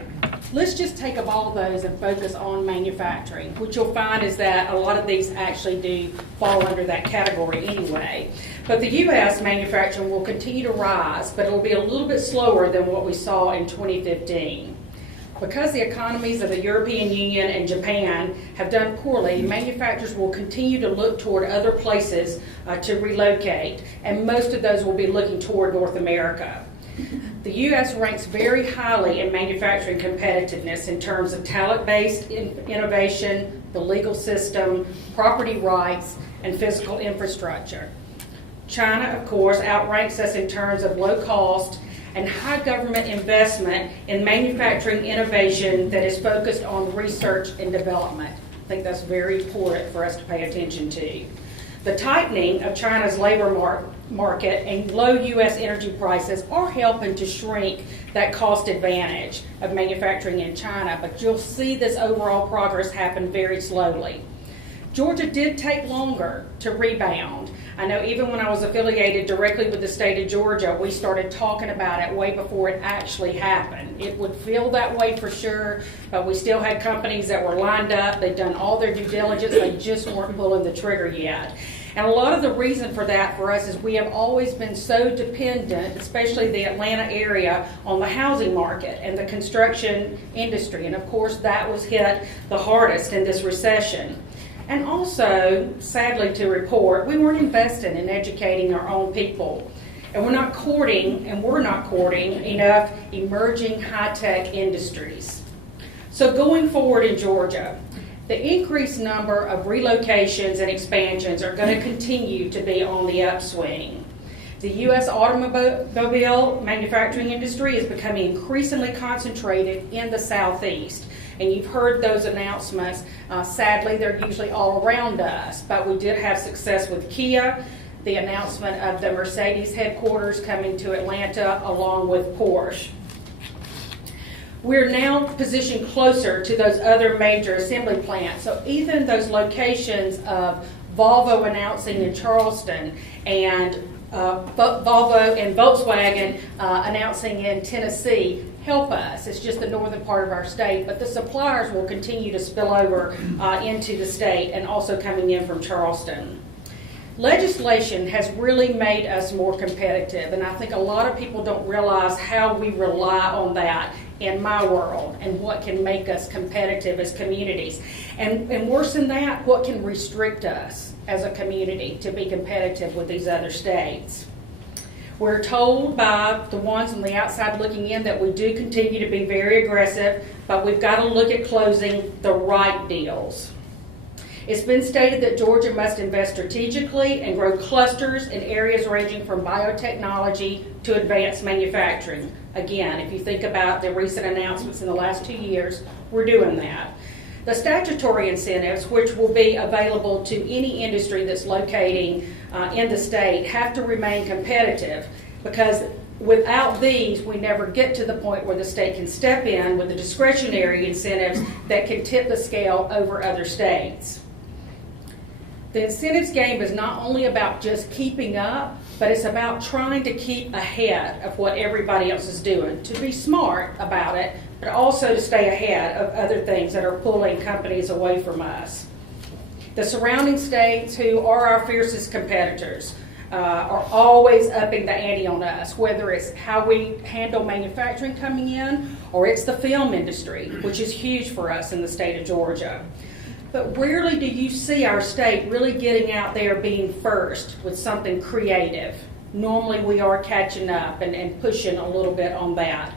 let's just take up all of those and focus on manufacturing. What you'll find is that a lot of these actually do fall under that category anyway. But the U.S. manufacturing will continue to rise, but it will be a little bit slower than what we saw in 2015. Because the economies of the European Union and Japan have done poorly, manufacturers will continue to look toward other places to relocate, and most of those will be looking toward North America. The U.S. ranks very highly in manufacturing competitiveness in terms of talent-based innovation, the legal system, property rights, and physical infrastructure. China, of course, outranks us in terms of low cost and high government investment in manufacturing innovation that is focused on research and development. I think that's very important for us to pay attention to. The tightening of China's labor market and low U.S. energy prices are helping to shrink that cost advantage of manufacturing in China, but you'll see this overall progress happen very slowly. Georgia did take longer to rebound. I know even when I was affiliated directly with the state of Georgia, we started talking about it way before it actually happened. It would feel that way for sure, but we still had companies that were lined up. They'd done all their due diligence. They just weren't pulling the trigger yet. And a lot of the reason for that for us is we have always been so dependent, especially the Atlanta area, on the housing market and the construction industry. And of course, that was hit the hardest in this recession. And also, sadly to report, we weren't investing in educating our own people. And we're not courting enough emerging high-tech industries. So going forward in Georgia, the increased number of relocations and expansions are going to continue to be on the upswing. The U.S. automobile manufacturing industry is becoming increasingly concentrated in the Southeast. And you've heard those announcements. Sadly, they're usually all around us. But we did have success with Kia, the announcement of the Mercedes headquarters coming to Atlanta, along with Porsche. We're now positioned closer to those other major assembly plants. So even those locations of Volvo announcing in Charleston and Volvo and Volkswagen announcing in Tennessee help us. It's just the northern part of our state, but the suppliers will continue to spill over into the state and also coming in from Charleston. Legislation has really made us more competitive, and I think a lot of people don't realize how we rely on that in my world and what can make us competitive as communities. And worse than that, what can restrict us as a community to be competitive with these other states. We're told by the ones on the outside looking in that we do continue to be very aggressive, but we've got to look at closing the right deals. It's been stated that Georgia must invest strategically and grow clusters in areas ranging from biotechnology to advanced manufacturing. Again, if you think about the recent announcements in the last 2 years, we're doing that. The statutory incentives, which will be available to any industry that's locating in the state, have to remain competitive, because without these, we never get to the point where the state can step in with the discretionary incentives that can tip the scale over other states. The incentives game is not only about just keeping up, but it's about trying to keep ahead of what everybody else is doing, to be smart about it, but also to stay ahead of other things that are pulling companies away from us. The surrounding states, who are our fiercest competitors, are always upping the ante on us, whether it's how we handle manufacturing coming in or it's the film industry, which is huge for us in the state of Georgia. But rarely do you see our state really getting out there being first with something creative. Normally we are catching up and pushing a little bit on that.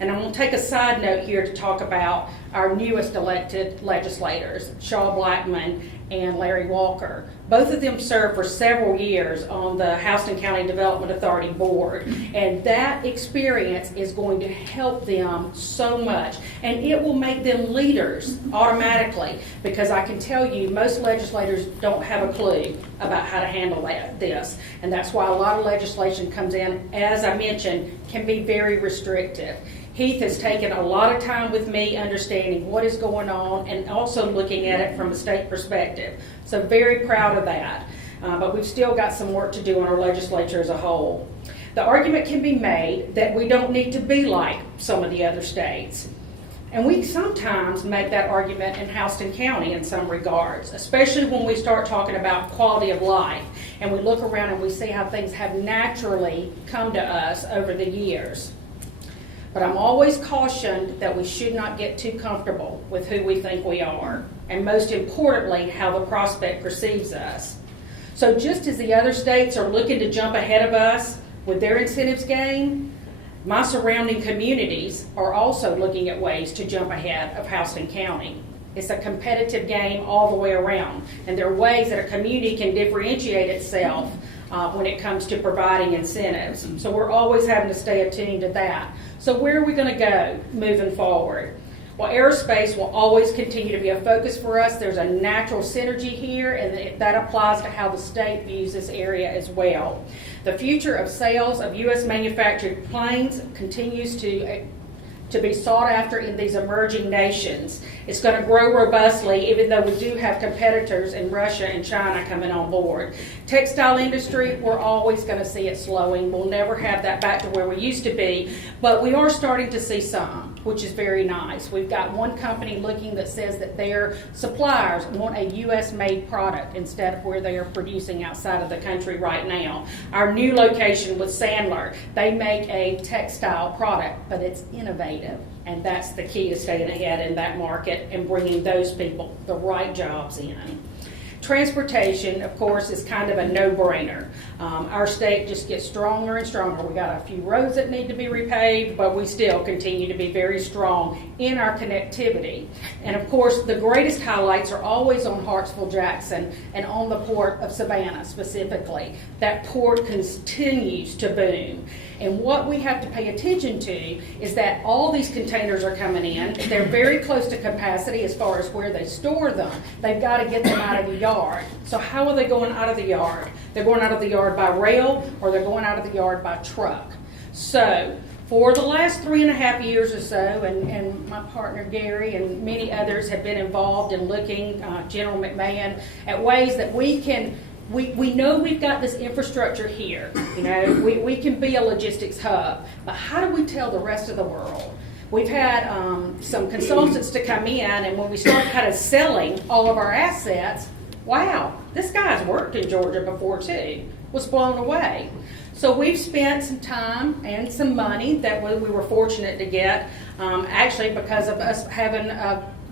And I'm going to take a side note here to talk about our newest elected legislators, Shaw Blackman and Larry Walker. Both of them served for several years on the Houston County Development Authority Board, and that experience is going to help them so much, and it will make them leaders automatically, because I can tell you most legislators don't have a clue about how to handle this, and that's why a lot of legislation comes in, as I mentioned, can be very restrictive. Heath has taken a lot of time with me understanding what is going on and also looking at it from a state perspective. So very proud of that. But we've still got some work to do in our legislature as a whole. The argument can be made that we don't need to be like some of the other states. And we sometimes make that argument in Houston County in some regards, especially when we start talking about quality of life and we look around and we see how things have naturally come to us over the years. But I'm always cautioned that we should not get too comfortable with who we think we are, and most importantly, how the prospect perceives us. So just as the other states are looking to jump ahead of us with their incentives game, my surrounding communities are also looking at ways to jump ahead of Houston County. It's a competitive game all the way around, and there are ways that a community can differentiate itself when it comes to providing incentives. So we're always having to stay attuned to that. So where are we going to go moving forward? Well, aerospace will always continue to be a focus for us. There's a natural synergy here, and that applies to how the state views this area as well. The future of sales of U.S. manufactured planes continues to be sought after in these emerging nations. It's going to grow robustly, even though we do have competitors in Russia and China coming on board. Textile industry, we're always going to see it slowing. We'll never have that back to where we used to be, but we are starting to see some, which is very nice. We've got one company looking that says that their suppliers want a U.S.-made product instead of where they are producing outside of the country right now. Our new location with Sandler, they make a textile product, but it's innovative, and that's the key to staying ahead in that market and bringing those people the right jobs in. Transportation, of course, is kind of a no-brainer. Our state just gets stronger and stronger. We got a few roads that need to be repaved, but we still continue to be very strong in our connectivity. And of course, the greatest highlights are always on Hartsville-Jackson and on the port of Savannah specifically. That port continues to boom. And what we have to pay attention to is that all these containers are coming in. They're very close to capacity as far as where they store them. They've got to get them out of the yard. So how are they going out of the yard? They're going out of the yard by rail, or they're going out of the yard by truck. So for the last 3.5 years or so, and my partner Gary and many others have been involved in looking, General McMahon, at ways that we can. We know we've got this infrastructure here. You know, we can be a logistics hub, but how do we tell the rest of the world? We've had some consultants to come in, and when we started kind of selling all of our assets, wow, this guy's worked in Georgia before too, was blown away. So we've spent some time and some money that we were fortunate to get actually because of us having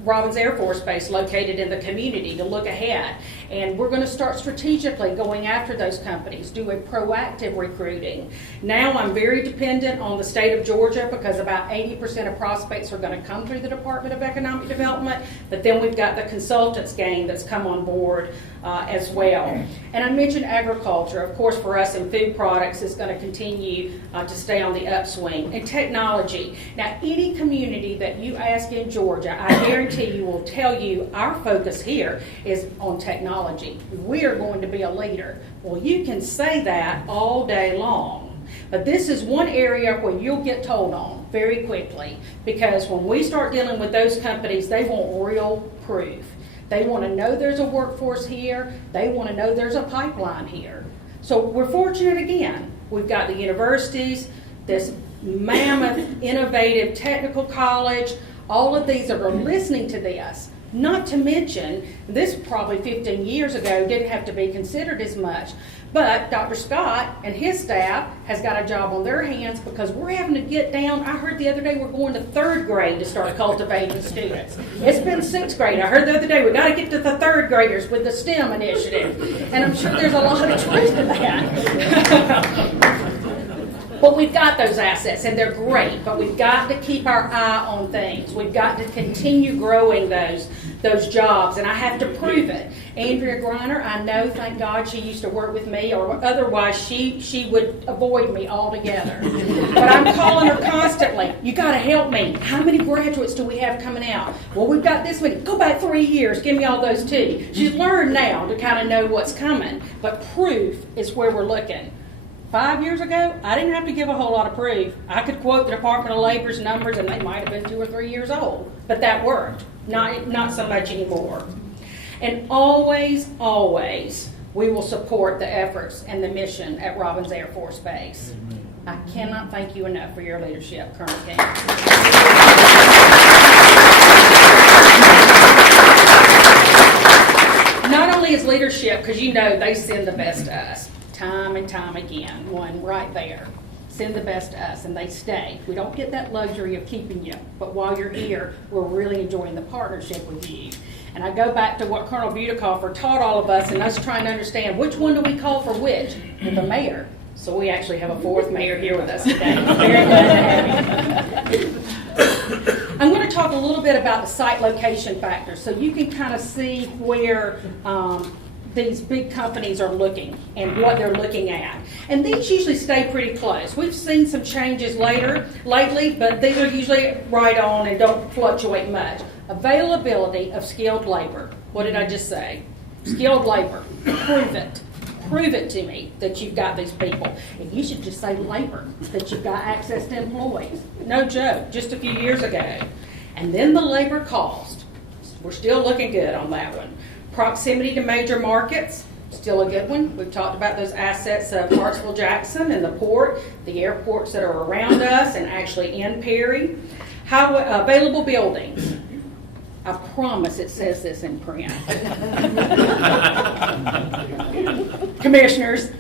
Robbins Air Force Base located in the community to look ahead. And we're going to start strategically going after those companies, do a proactive recruiting. Now I'm very dependent on the state of Georgia because about 80% of prospects are going to come through the Department of Economic Development, but then we've got the consultants gang that's come on board as well. And I mentioned agriculture. Of course, for us in food products, it's going to continue to stay on the upswing. And technology. Now, any community that you ask in Georgia, I guarantee you will tell you our focus here is on technology. We are going to be a leader. Well, you can say that all day long, but this is one area where you'll get told on very quickly, because when we start dealing with those companies, they want real proof. They want to know there's a workforce here. They want to know there's a pipeline here. So we're fortunate again. We've got the universities, this mammoth, innovative technical college, all of these that are listening to this. Not to mention, this probably 15 years ago didn't have to be considered as much. But Dr. Scott and his staff has got a job on their hands because we're having to get down. I heard the other day we're going to 3rd grade to start cultivating students. It's been 6th grade. I heard the other day we got to get to the 3rd graders with the STEM initiative. And I'm sure there's a lot of truth to that. But we've got those assets, and they're great, but we've got to keep our eye on things. We've got to continue growing those jobs, and I have to prove it. Andrea Griner, I know, thank God she used to work with me, or otherwise she would avoid me altogether. But I'm calling her constantly. You got to help me. How many graduates do we have coming out? Well, we've got this many. Go back 3 years. Give me all those too. She's learned now to kind of know what's coming, but proof is where we're looking. 5 years ago, I didn't have to give a whole lot of proof. I could quote the Department of Labor's numbers, and they might have been 2 or 3 years old, but that worked. Not so much anymore. And always, always, we will support the efforts and the mission at Robbins Air Force Base. I cannot thank you enough for your leadership, Colonel King. Not only is leadership, because you know they send the best to us. Time and time again, one right there. Send the best to us, and they stay. We don't get that luxury of keeping you, but while you're here, we're really enjoying the partnership with you. And I go back to what Colonel Butikoffer taught all of us, and us trying to understand which one do we call for which? The mayor. So we actually have a 4th mayor here with us today. Very glad to have you. I'm going to talk a little bit about the site location factors, so you can kind of see where these big companies are looking and what they're looking at. And these usually stay pretty close. We've seen some changes lately, but these are usually right on and don't fluctuate much. Availability of skilled labor. What did I just say? Skilled labor. Prove it. Prove it to me that you've got these people. And you should just say labor, that you've got access to employees. No joke, just a few years ago. And then the labor cost. We're still looking good on that one. Proximity to major markets, still a good one. We've talked about those assets of Hartsville-Jackson and the port, the airports that are around us and actually in Perry. Available buildings. I promise it says this in print. Commissioners.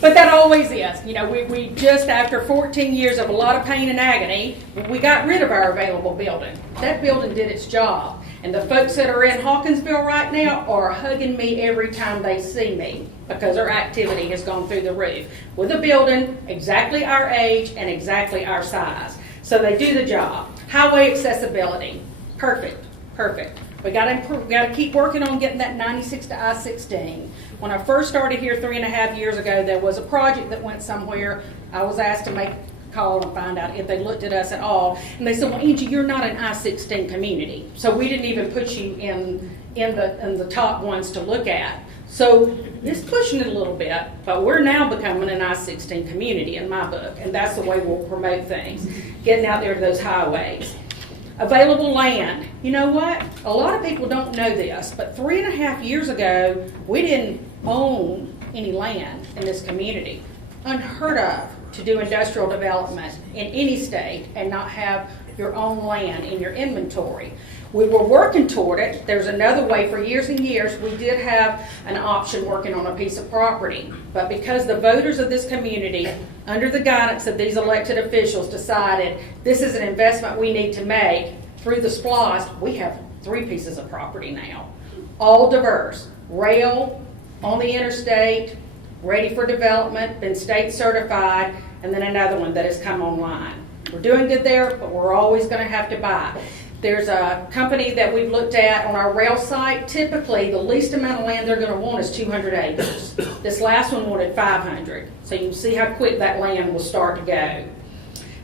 But that always is. You know, we just, after 14 years of a lot of pain and agony, we got rid of our available building. That building did its job. And the folks that are in Hawkinsville right now are hugging me every time they see me because our activity has gone through the roof. With a building exactly our age and exactly our size. So they do the job. Highway accessibility. Perfect. Perfect. We got to keep working on getting that 96 to I-16. When I first started here 3.5 years ago, there was a project that went somewhere. I was asked to make call and find out if they looked at us at all. And they said, well, Angie, you're not an I-16 community. So we didn't even put you in the top ones to look at. So it's pushing it a little bit, but we're now becoming an I-16 community in my book, and that's the way we'll promote things, getting out there to those highways. Available land. You know what? A lot of people don't know this, but 3.5 years ago, we didn't own any land in this community. Unheard of to do industrial development in any state and not have your own land in your inventory. We were working toward it. There's another way. For years and years, we did have an option working on a piece of property. But because the voters of this community, under the guidance of these elected officials, decided this is an investment we need to make through the SPLOST, we have 3 pieces of property now. All diverse. Rail, on the interstate, ready for development, been state certified, and then another one that has come online. We're doing good there, but we're always going to have to buy. There's a company that we've looked at on our rail site. Typically, the least amount of land they're going to want is 200 acres. This last one wanted 500. So you can see how quick that land will start to go.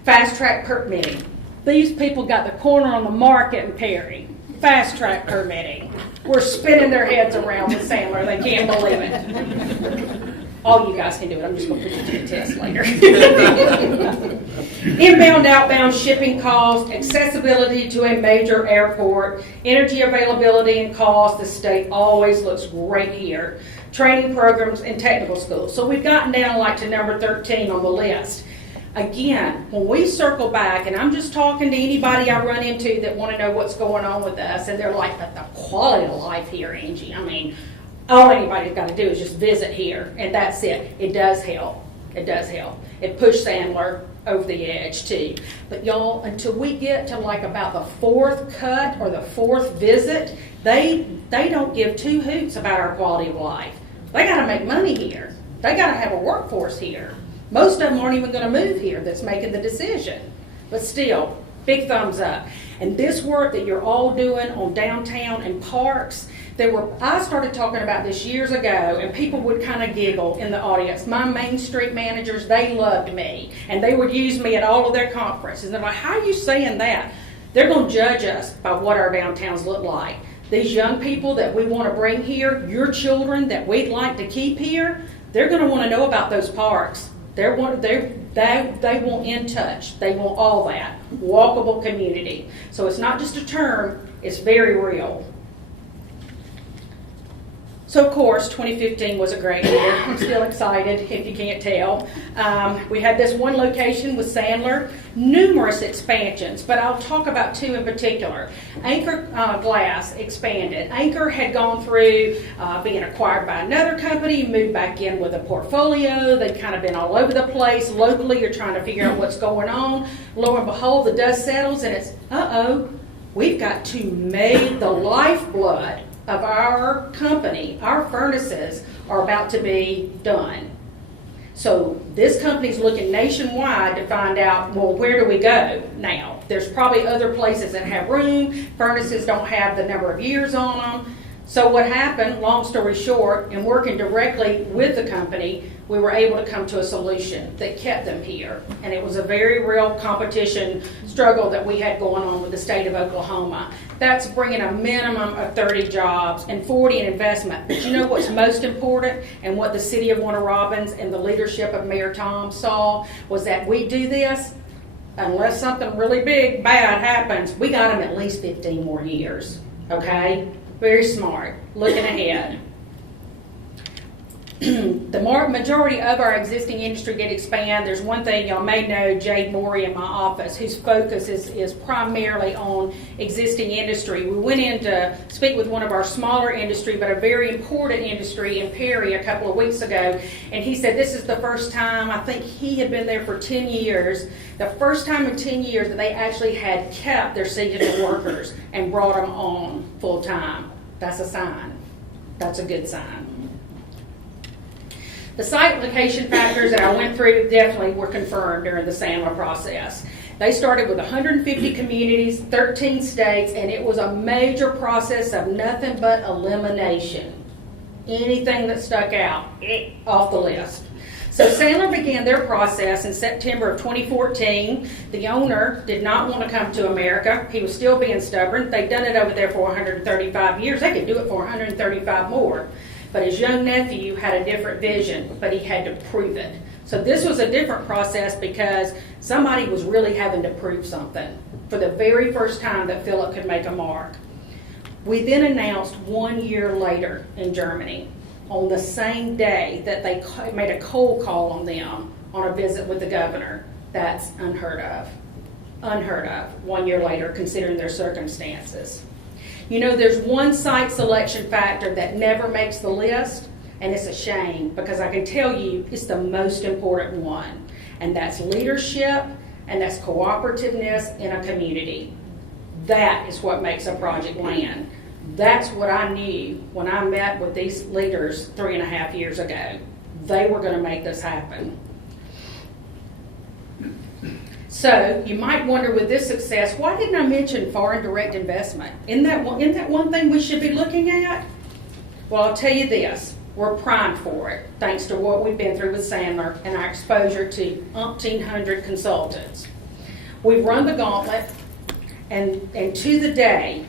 Fast track permitting. These people got the corner on the market in Perry. Fast track permitting. We're spinning their heads around with Sandler. They can't believe it. All you guys can do it. I'm just going to put you to the test later. Inbound, outbound shipping costs, accessibility to a major airport, energy availability and cost. The state always looks great here. Training programs and technical schools. So we've gotten down like to number 13 on the list. Again, when we circle back, and I'm just talking to anybody I run into that want to know what's going on with us, and they're like, but the quality of life here, Angie, I mean, all anybody's got to do is just visit here, and that's it. It does help. It does help. It pushed Sandler over the edge, too. But y'all, until we get to like about the 4th cut or the 4th visit, they don't give 2 hoots about our quality of life. They got to make money here. They got to have a workforce here. Most of them aren't even going to move here that's making the decision. But still, big thumbs up. And this work that you're all doing on downtown and parks, I started talking about this years ago, and people would kind of giggle in the audience. My Main Street managers, they loved me, and they would use me at all of their conferences. And they're like, how are you saying that? They're going to judge us by what our downtowns look like. These young people that we want to bring here, your children that we'd like to keep here, they're going to want to know about those parks. They want in touch. They want all that. Walkable community. So it's not just a term, it's very real. So, of course, 2015 was a great year. I'm still excited, if you can't tell. We had this one location with Sandler, numerous expansions, but I'll talk about 2 in particular. Anchor Glass expanded. Anchor had gone through being acquired by another company, moved back in with a portfolio. They'd kind of been all over the place. Locally, you're trying to figure out what's going on. Lo and behold, the dust settles, and it's, we've got to make the lifeblood of our company. Our furnaces are about to be done. So this company's looking nationwide to find out, well, where do we go now? There's probably other places that have room. Furnaces don't have the number of years on them. So what happened, long story short, in working directly with the company, we were able to come to a solution that kept them here. And it was a very real competition struggle that we had going on with the state of Oklahoma. That's bringing a minimum of 30 jobs and 40 in investment. But you know what's most important, and what the city of Warner Robins and the leadership of Mayor Tom saw, was that we do this, unless something really big, bad happens, we got them at least 15 more years. Okay? Very smart. Looking ahead. The majority of our existing industry did expand. There's one thing y'all may know, Jade Morey in my office, whose focus is primarily on existing industry. We went in to speak with one of our smaller industry, but a very important industry in Perry a couple of weeks ago, and he said this is the first time, I think he had been there for 10 years, the first time in 10 years that they actually had kept their seasonal workers and brought them on full time. That's a sign. That's a good sign. The site location factors that I went through definitely were confirmed during the Sandler process. They started with 150 communities, 13 states, and it was a major process of nothing but elimination. Anything that stuck out, off the list. So Sandler began their process in September of 2014. The owner did not want to come to America. He was still being stubborn. They'd done it over there for 135 years. They could do it for 135 more. But his young nephew had a different vision, but he had to prove it. So this was a different process because somebody was really having to prove something for the very first time that Philip could make a mark. We then announced 1 year later in Germany, on the same day that they made a cold call on them on a visit with the governor. That's unheard of. unheard of 1 year later, considering their circumstances. You know, there's one site selection factor that never makes the list, and it's a shame because I can tell you it's the most important one, and that's leadership and that's cooperativeness in a community. That is what makes a project land. That's what I knew when I met with these leaders 3.5 years ago. They were going to make this happen. So you might wonder, with this success, why didn't I mention foreign direct investment? Isn't that one thing we should be looking at? Well, I'll tell you this. We're primed for it, thanks to what we've been through with Sandler and our exposure to 1,800 consultants. We've run the gauntlet, and to the day,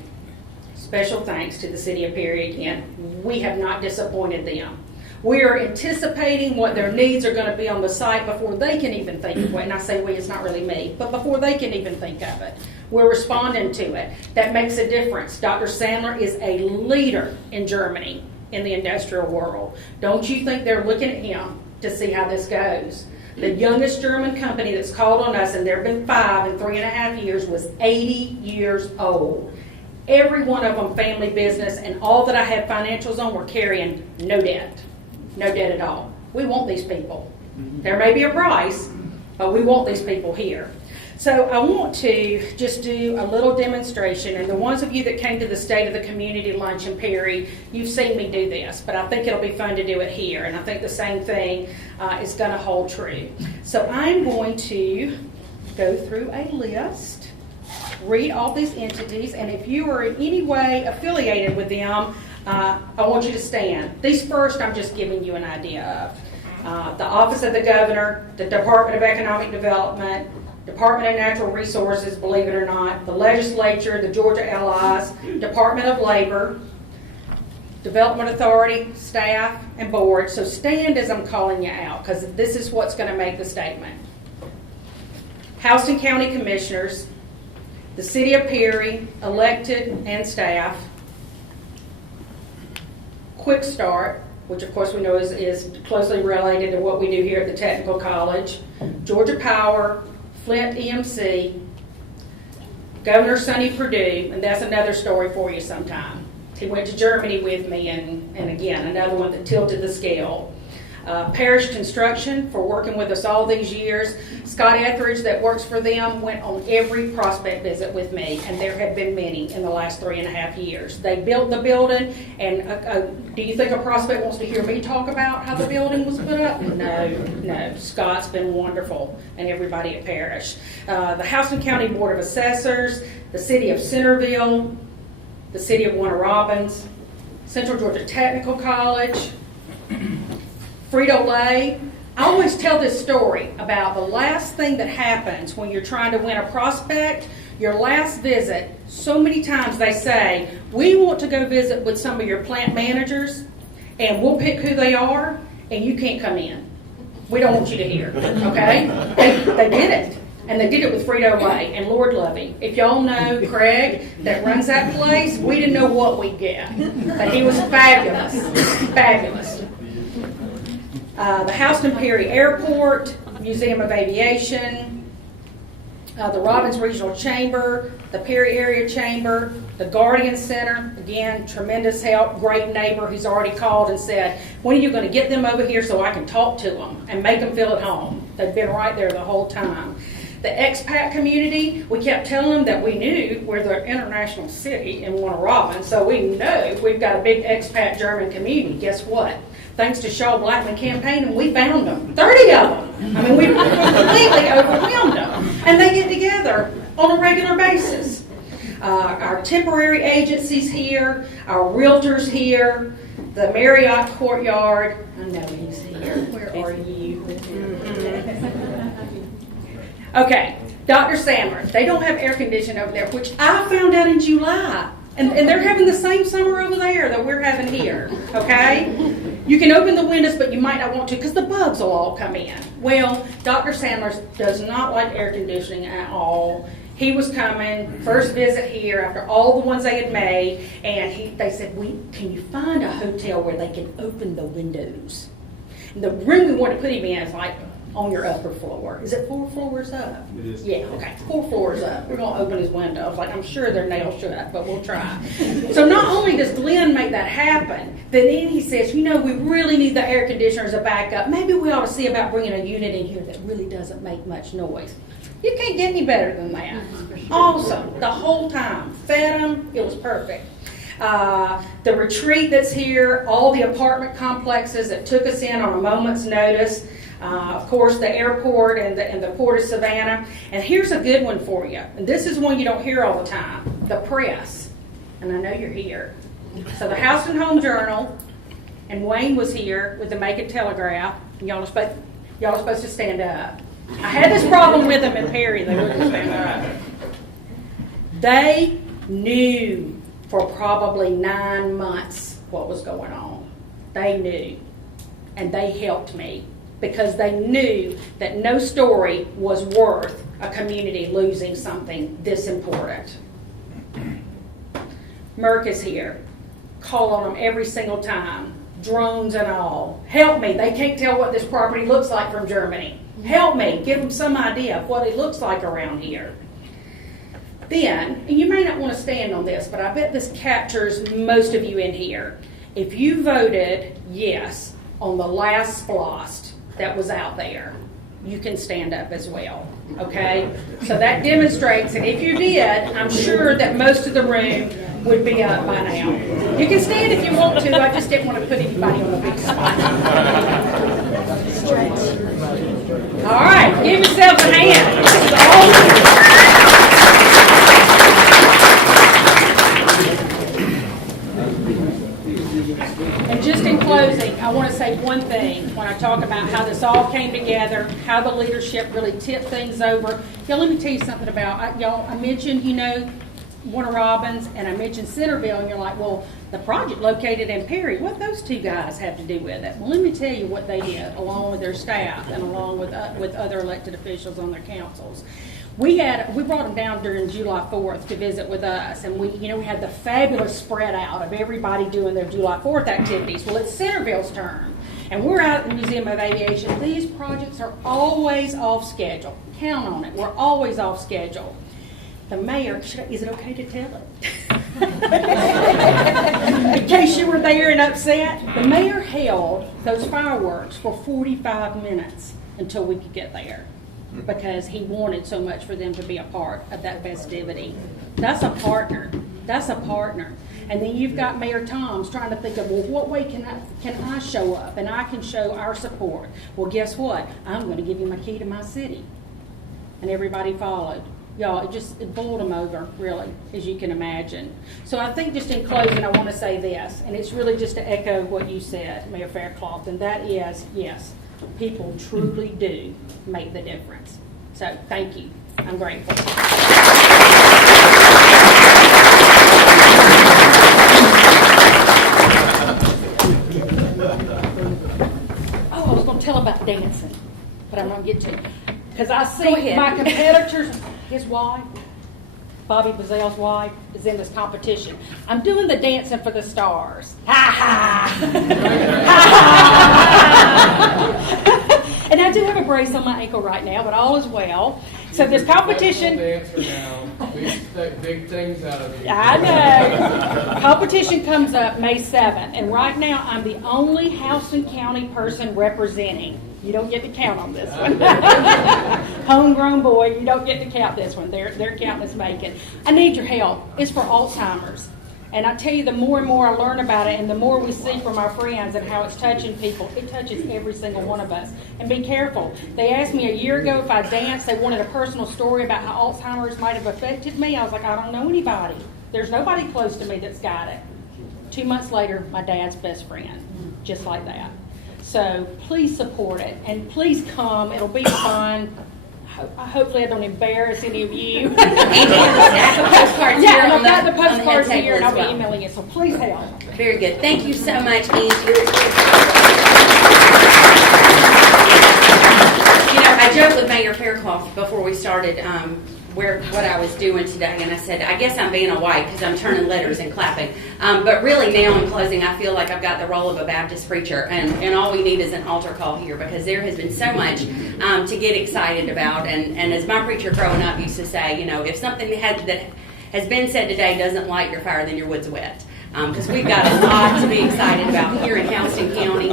special thanks to the City of Perry again, we have not disappointed them. We are anticipating what their needs are going to be on the site before they can even think of it. And I say we, it's not really me, but before they can even think of it. We're responding to it. That makes a difference. Dr. Sandler is a leader in Germany in the industrial world. Don't you think they're looking at him to see how this goes? The youngest German company that's called on us, and there have been 5 in 3.5 years, was 80 years old. Every one of them family business, and all that I had financials on were carrying no debt. No debt at all. We want these people. There may be a price, but we want these people here. So I want to just do a little demonstration, and the ones of you that came to the State of the Community Lunch in Perry, you've seen me do this, but I think it'll be fun to do it here, and I think the same thing is going to hold true. So I'm going to go through a list, read all these entities, and if you are in any way affiliated with them, I want you to stand. These first I'm just giving you an idea of. The Office of the Governor, the Department of Economic Development, Department of Natural Resources, believe it or not, the Legislature, the Georgia Allies, Department of Labor, Development Authority, staff, and board. So stand as I'm calling you out, because this is what's going to make the statement. Houston County Commissioners, the City of Perry, elected and staff, Quick Start, which of course we know is closely related to what we do here at the Technical College, Georgia Power, Flint EMC, Governor Sonny Perdue, and that's another story for you sometime. He went to Germany with me, and again, another one that tilted the scale. Parish Construction, for working with us all these years. Scott Etheridge, that works for them, went on every prospect visit with me, and there have been many in the last 3.5 years. They built the building, and do you think a prospect wants to hear me talk about how the building was put up? No. Scott's been wonderful, and everybody at Parish. The Houston County Board of Assessors, the City of Centerville, the City of Warner Robins, Central Georgia Technical College, Frito-Lay. I always tell this story about the last thing that happens when you're trying to win a prospect. Your last visit, so many times they say, we want to go visit with some of your plant managers, and we'll pick who they are, and you can't come in. We don't want you to hear, okay? They did it, and they did it with Frito-Lay, and Lord love him. If y'all know Craig that runs that place, we didn't know what we'd get, but he was fabulous, fabulous. The Houston Perry Airport, Museum of Aviation, the Robbins Regional Chamber, the Perry Area Chamber, the Guardian Center, again, tremendous help, great neighbor who's already called and said, when are you going to get them over here so I can talk to them and make them feel at home? They've been right there the whole time. The expat community, we kept telling them that we knew we're the international city in Warner Robins, so we know we've got a big expat German community. Guess what? Thanks to Shaw Blackman campaign, we found them, 30 of them. I mean, we completely overwhelmed them. And they get together on a regular basis. Our temporary agencies here, our realtors here, the Marriott Courtyard. I know he's here. Where are you? Okay, Dr. Sandler. They don't have air conditioning over there, which I found out in July. And they're having the same summer over there that we're having here, okay? You can open the windows, but you might not want to because the bugs will all come in. Well, Dr. Sandler does not like air conditioning at all. He was coming, first visit here after all the ones they had made, and they said, can you find a hotel where they can open the windows? And the room we wanted to put him in is like on your upper floor. Is it 4 floors up? It is. Yeah, okay, 4 floors up. We're gonna open his windows. Like, I'm sure they're nailed shut, but we'll try. So not only does Glenn make that happen, then he says, we really need the air conditioner as a backup. Maybe we ought to see about bringing a unit in here that really doesn't make much noise. You can't get any better than that. Awesome, the whole time. Fed them, it was perfect. The retreat that's here, all the apartment complexes that took us in on a moment's notice, of course the airport and the Port of Savannah. And here's a good one for you, and this is one you don't hear all the time, the press. And I know you're here. So the House and Home Journal, and Wayne was here with the Macon Telegraph, and y'all are supposed to stand up. I had this problem with them in Perry, they wouldn't stand up. They knew for probably 9 months what was going on. They knew, and they helped me because they knew that no story was worth a community losing something this important. Merck is here. Call on them every single time, drones and all. Help me, they can't tell what this property looks like from Germany. Help me, give them some idea of what it looks like around here. Then, and you may not want to stand on this, but I bet this captures most of you in here. If you voted yes on the last SPLOST that was out there, you can stand up as well, okay? So that demonstrates, and if you did, I'm sure that most of the room would be up by now. You can stand if you want to, I just didn't want to put anybody on the big spot. All right, give yourself a hand. This is awesome. And just in closing, I want to say one thing when I talk about how this all came together, how the leadership really tipped things over. Y'all, let me tell you something about, I mentioned, Warner Robins, and I mentioned Centerville, and you're like, well, the project located in Perry, what those two guys have to do with it? Well, let me tell you what they did, along with their staff and along with other elected officials on their councils. We brought them down during July 4th to visit with us, and we had the fabulous spread out of everybody doing their July 4th activities. Well, it's Centerville's turn, and we're out at the Museum of Aviation. These projects are always off schedule. Count on it. We're always off schedule. The mayor, is it okay to tell it? In case you were there and upset, the mayor held those fireworks for 45 minutes until we could get there because he wanted so much for them to be a part of that festivity. That's a partner. That's a partner. And then you've got Mayor Toms trying to think of, well, what way can I show up and I can show our support? Well, guess what? I'm going to give you my key to my city. And everybody followed. Y'all, it boiled them over, really, as you can imagine. So I think just in closing, I want to say this, and it's really just to echo what you said, Mayor Faircloth, and that is, yes, people truly do make the difference. So thank you. I'm grateful. Oh, I was going to tell about dancing, but I'm not going to get to. Because I see my competitors, his wife, Bobby Bazell's wife, is in this competition. I'm doing the dancing for the stars. Ha ha! And I do have a brace on my ankle right now, but all is well. So this competition. We expect big things out of you. I know. Competition comes up May 7th, and right now I'm the only Houston County person representing. You don't get to count on this one. Homegrown boy, you don't get to count this one. They're counting us Macon. I need your help. It's for Alzheimer's. And I tell you, the more and more I learn about it and the more we see from our friends and how it's touching people, it touches every single one of us. And be careful. They asked me a year ago if I danced. They wanted a personal story about how Alzheimer's might have affected me. I was like, I don't know anybody. There's nobody close to me that's got it. 2 months later, my dad's best friend. Just like that. So please support it, and please come. It'll be fun. Hopefully I don't embarrass any of you. Angie has the postcards here. Yeah, I've got the on postcards head here, and table I'll as be well. emailing it, so please help. Very good. Thank you so much, Angie. I joked with Mayor Faircloth before we started what I was doing today, and I said, I guess I'm being a white because I'm turning letters and clapping. But really now in closing, I feel like I've got the role of a Baptist preacher, and all we need is an altar call here because there has been so much to get excited about. And as my preacher growing up used to say, you know, if something that has been said today doesn't light your fire, then your wood's wet. Because we've got a lot to be excited about here in Houston County.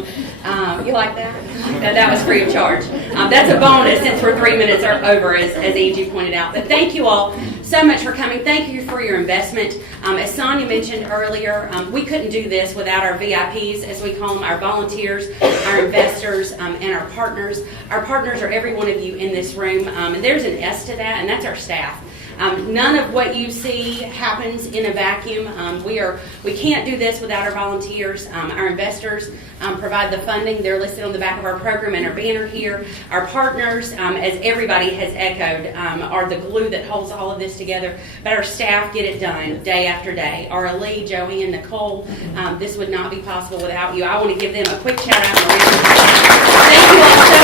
You like that? That was free of charge. That's a bonus since we're 3 minutes over, as Angie pointed out. But thank you all so much for coming. Thank you for your investment. As Sonia mentioned earlier, we couldn't do this without our VIPs, as we call them, our volunteers, our investors, and our partners. Our partners are every one of you in this room, and there's an S to that, and that's our staff. None of what you see happens in a vacuum. We can't do this without our volunteers. Our investors provide the funding. They're listed on the back of our program and our banner here. Our partners, as everybody has echoed, are the glue that holds all of this together. But our staff get it done day after day. Our Lee, Joey, and Nicole, this would not be possible without you. I want to give them a quick shout out. Thank you all so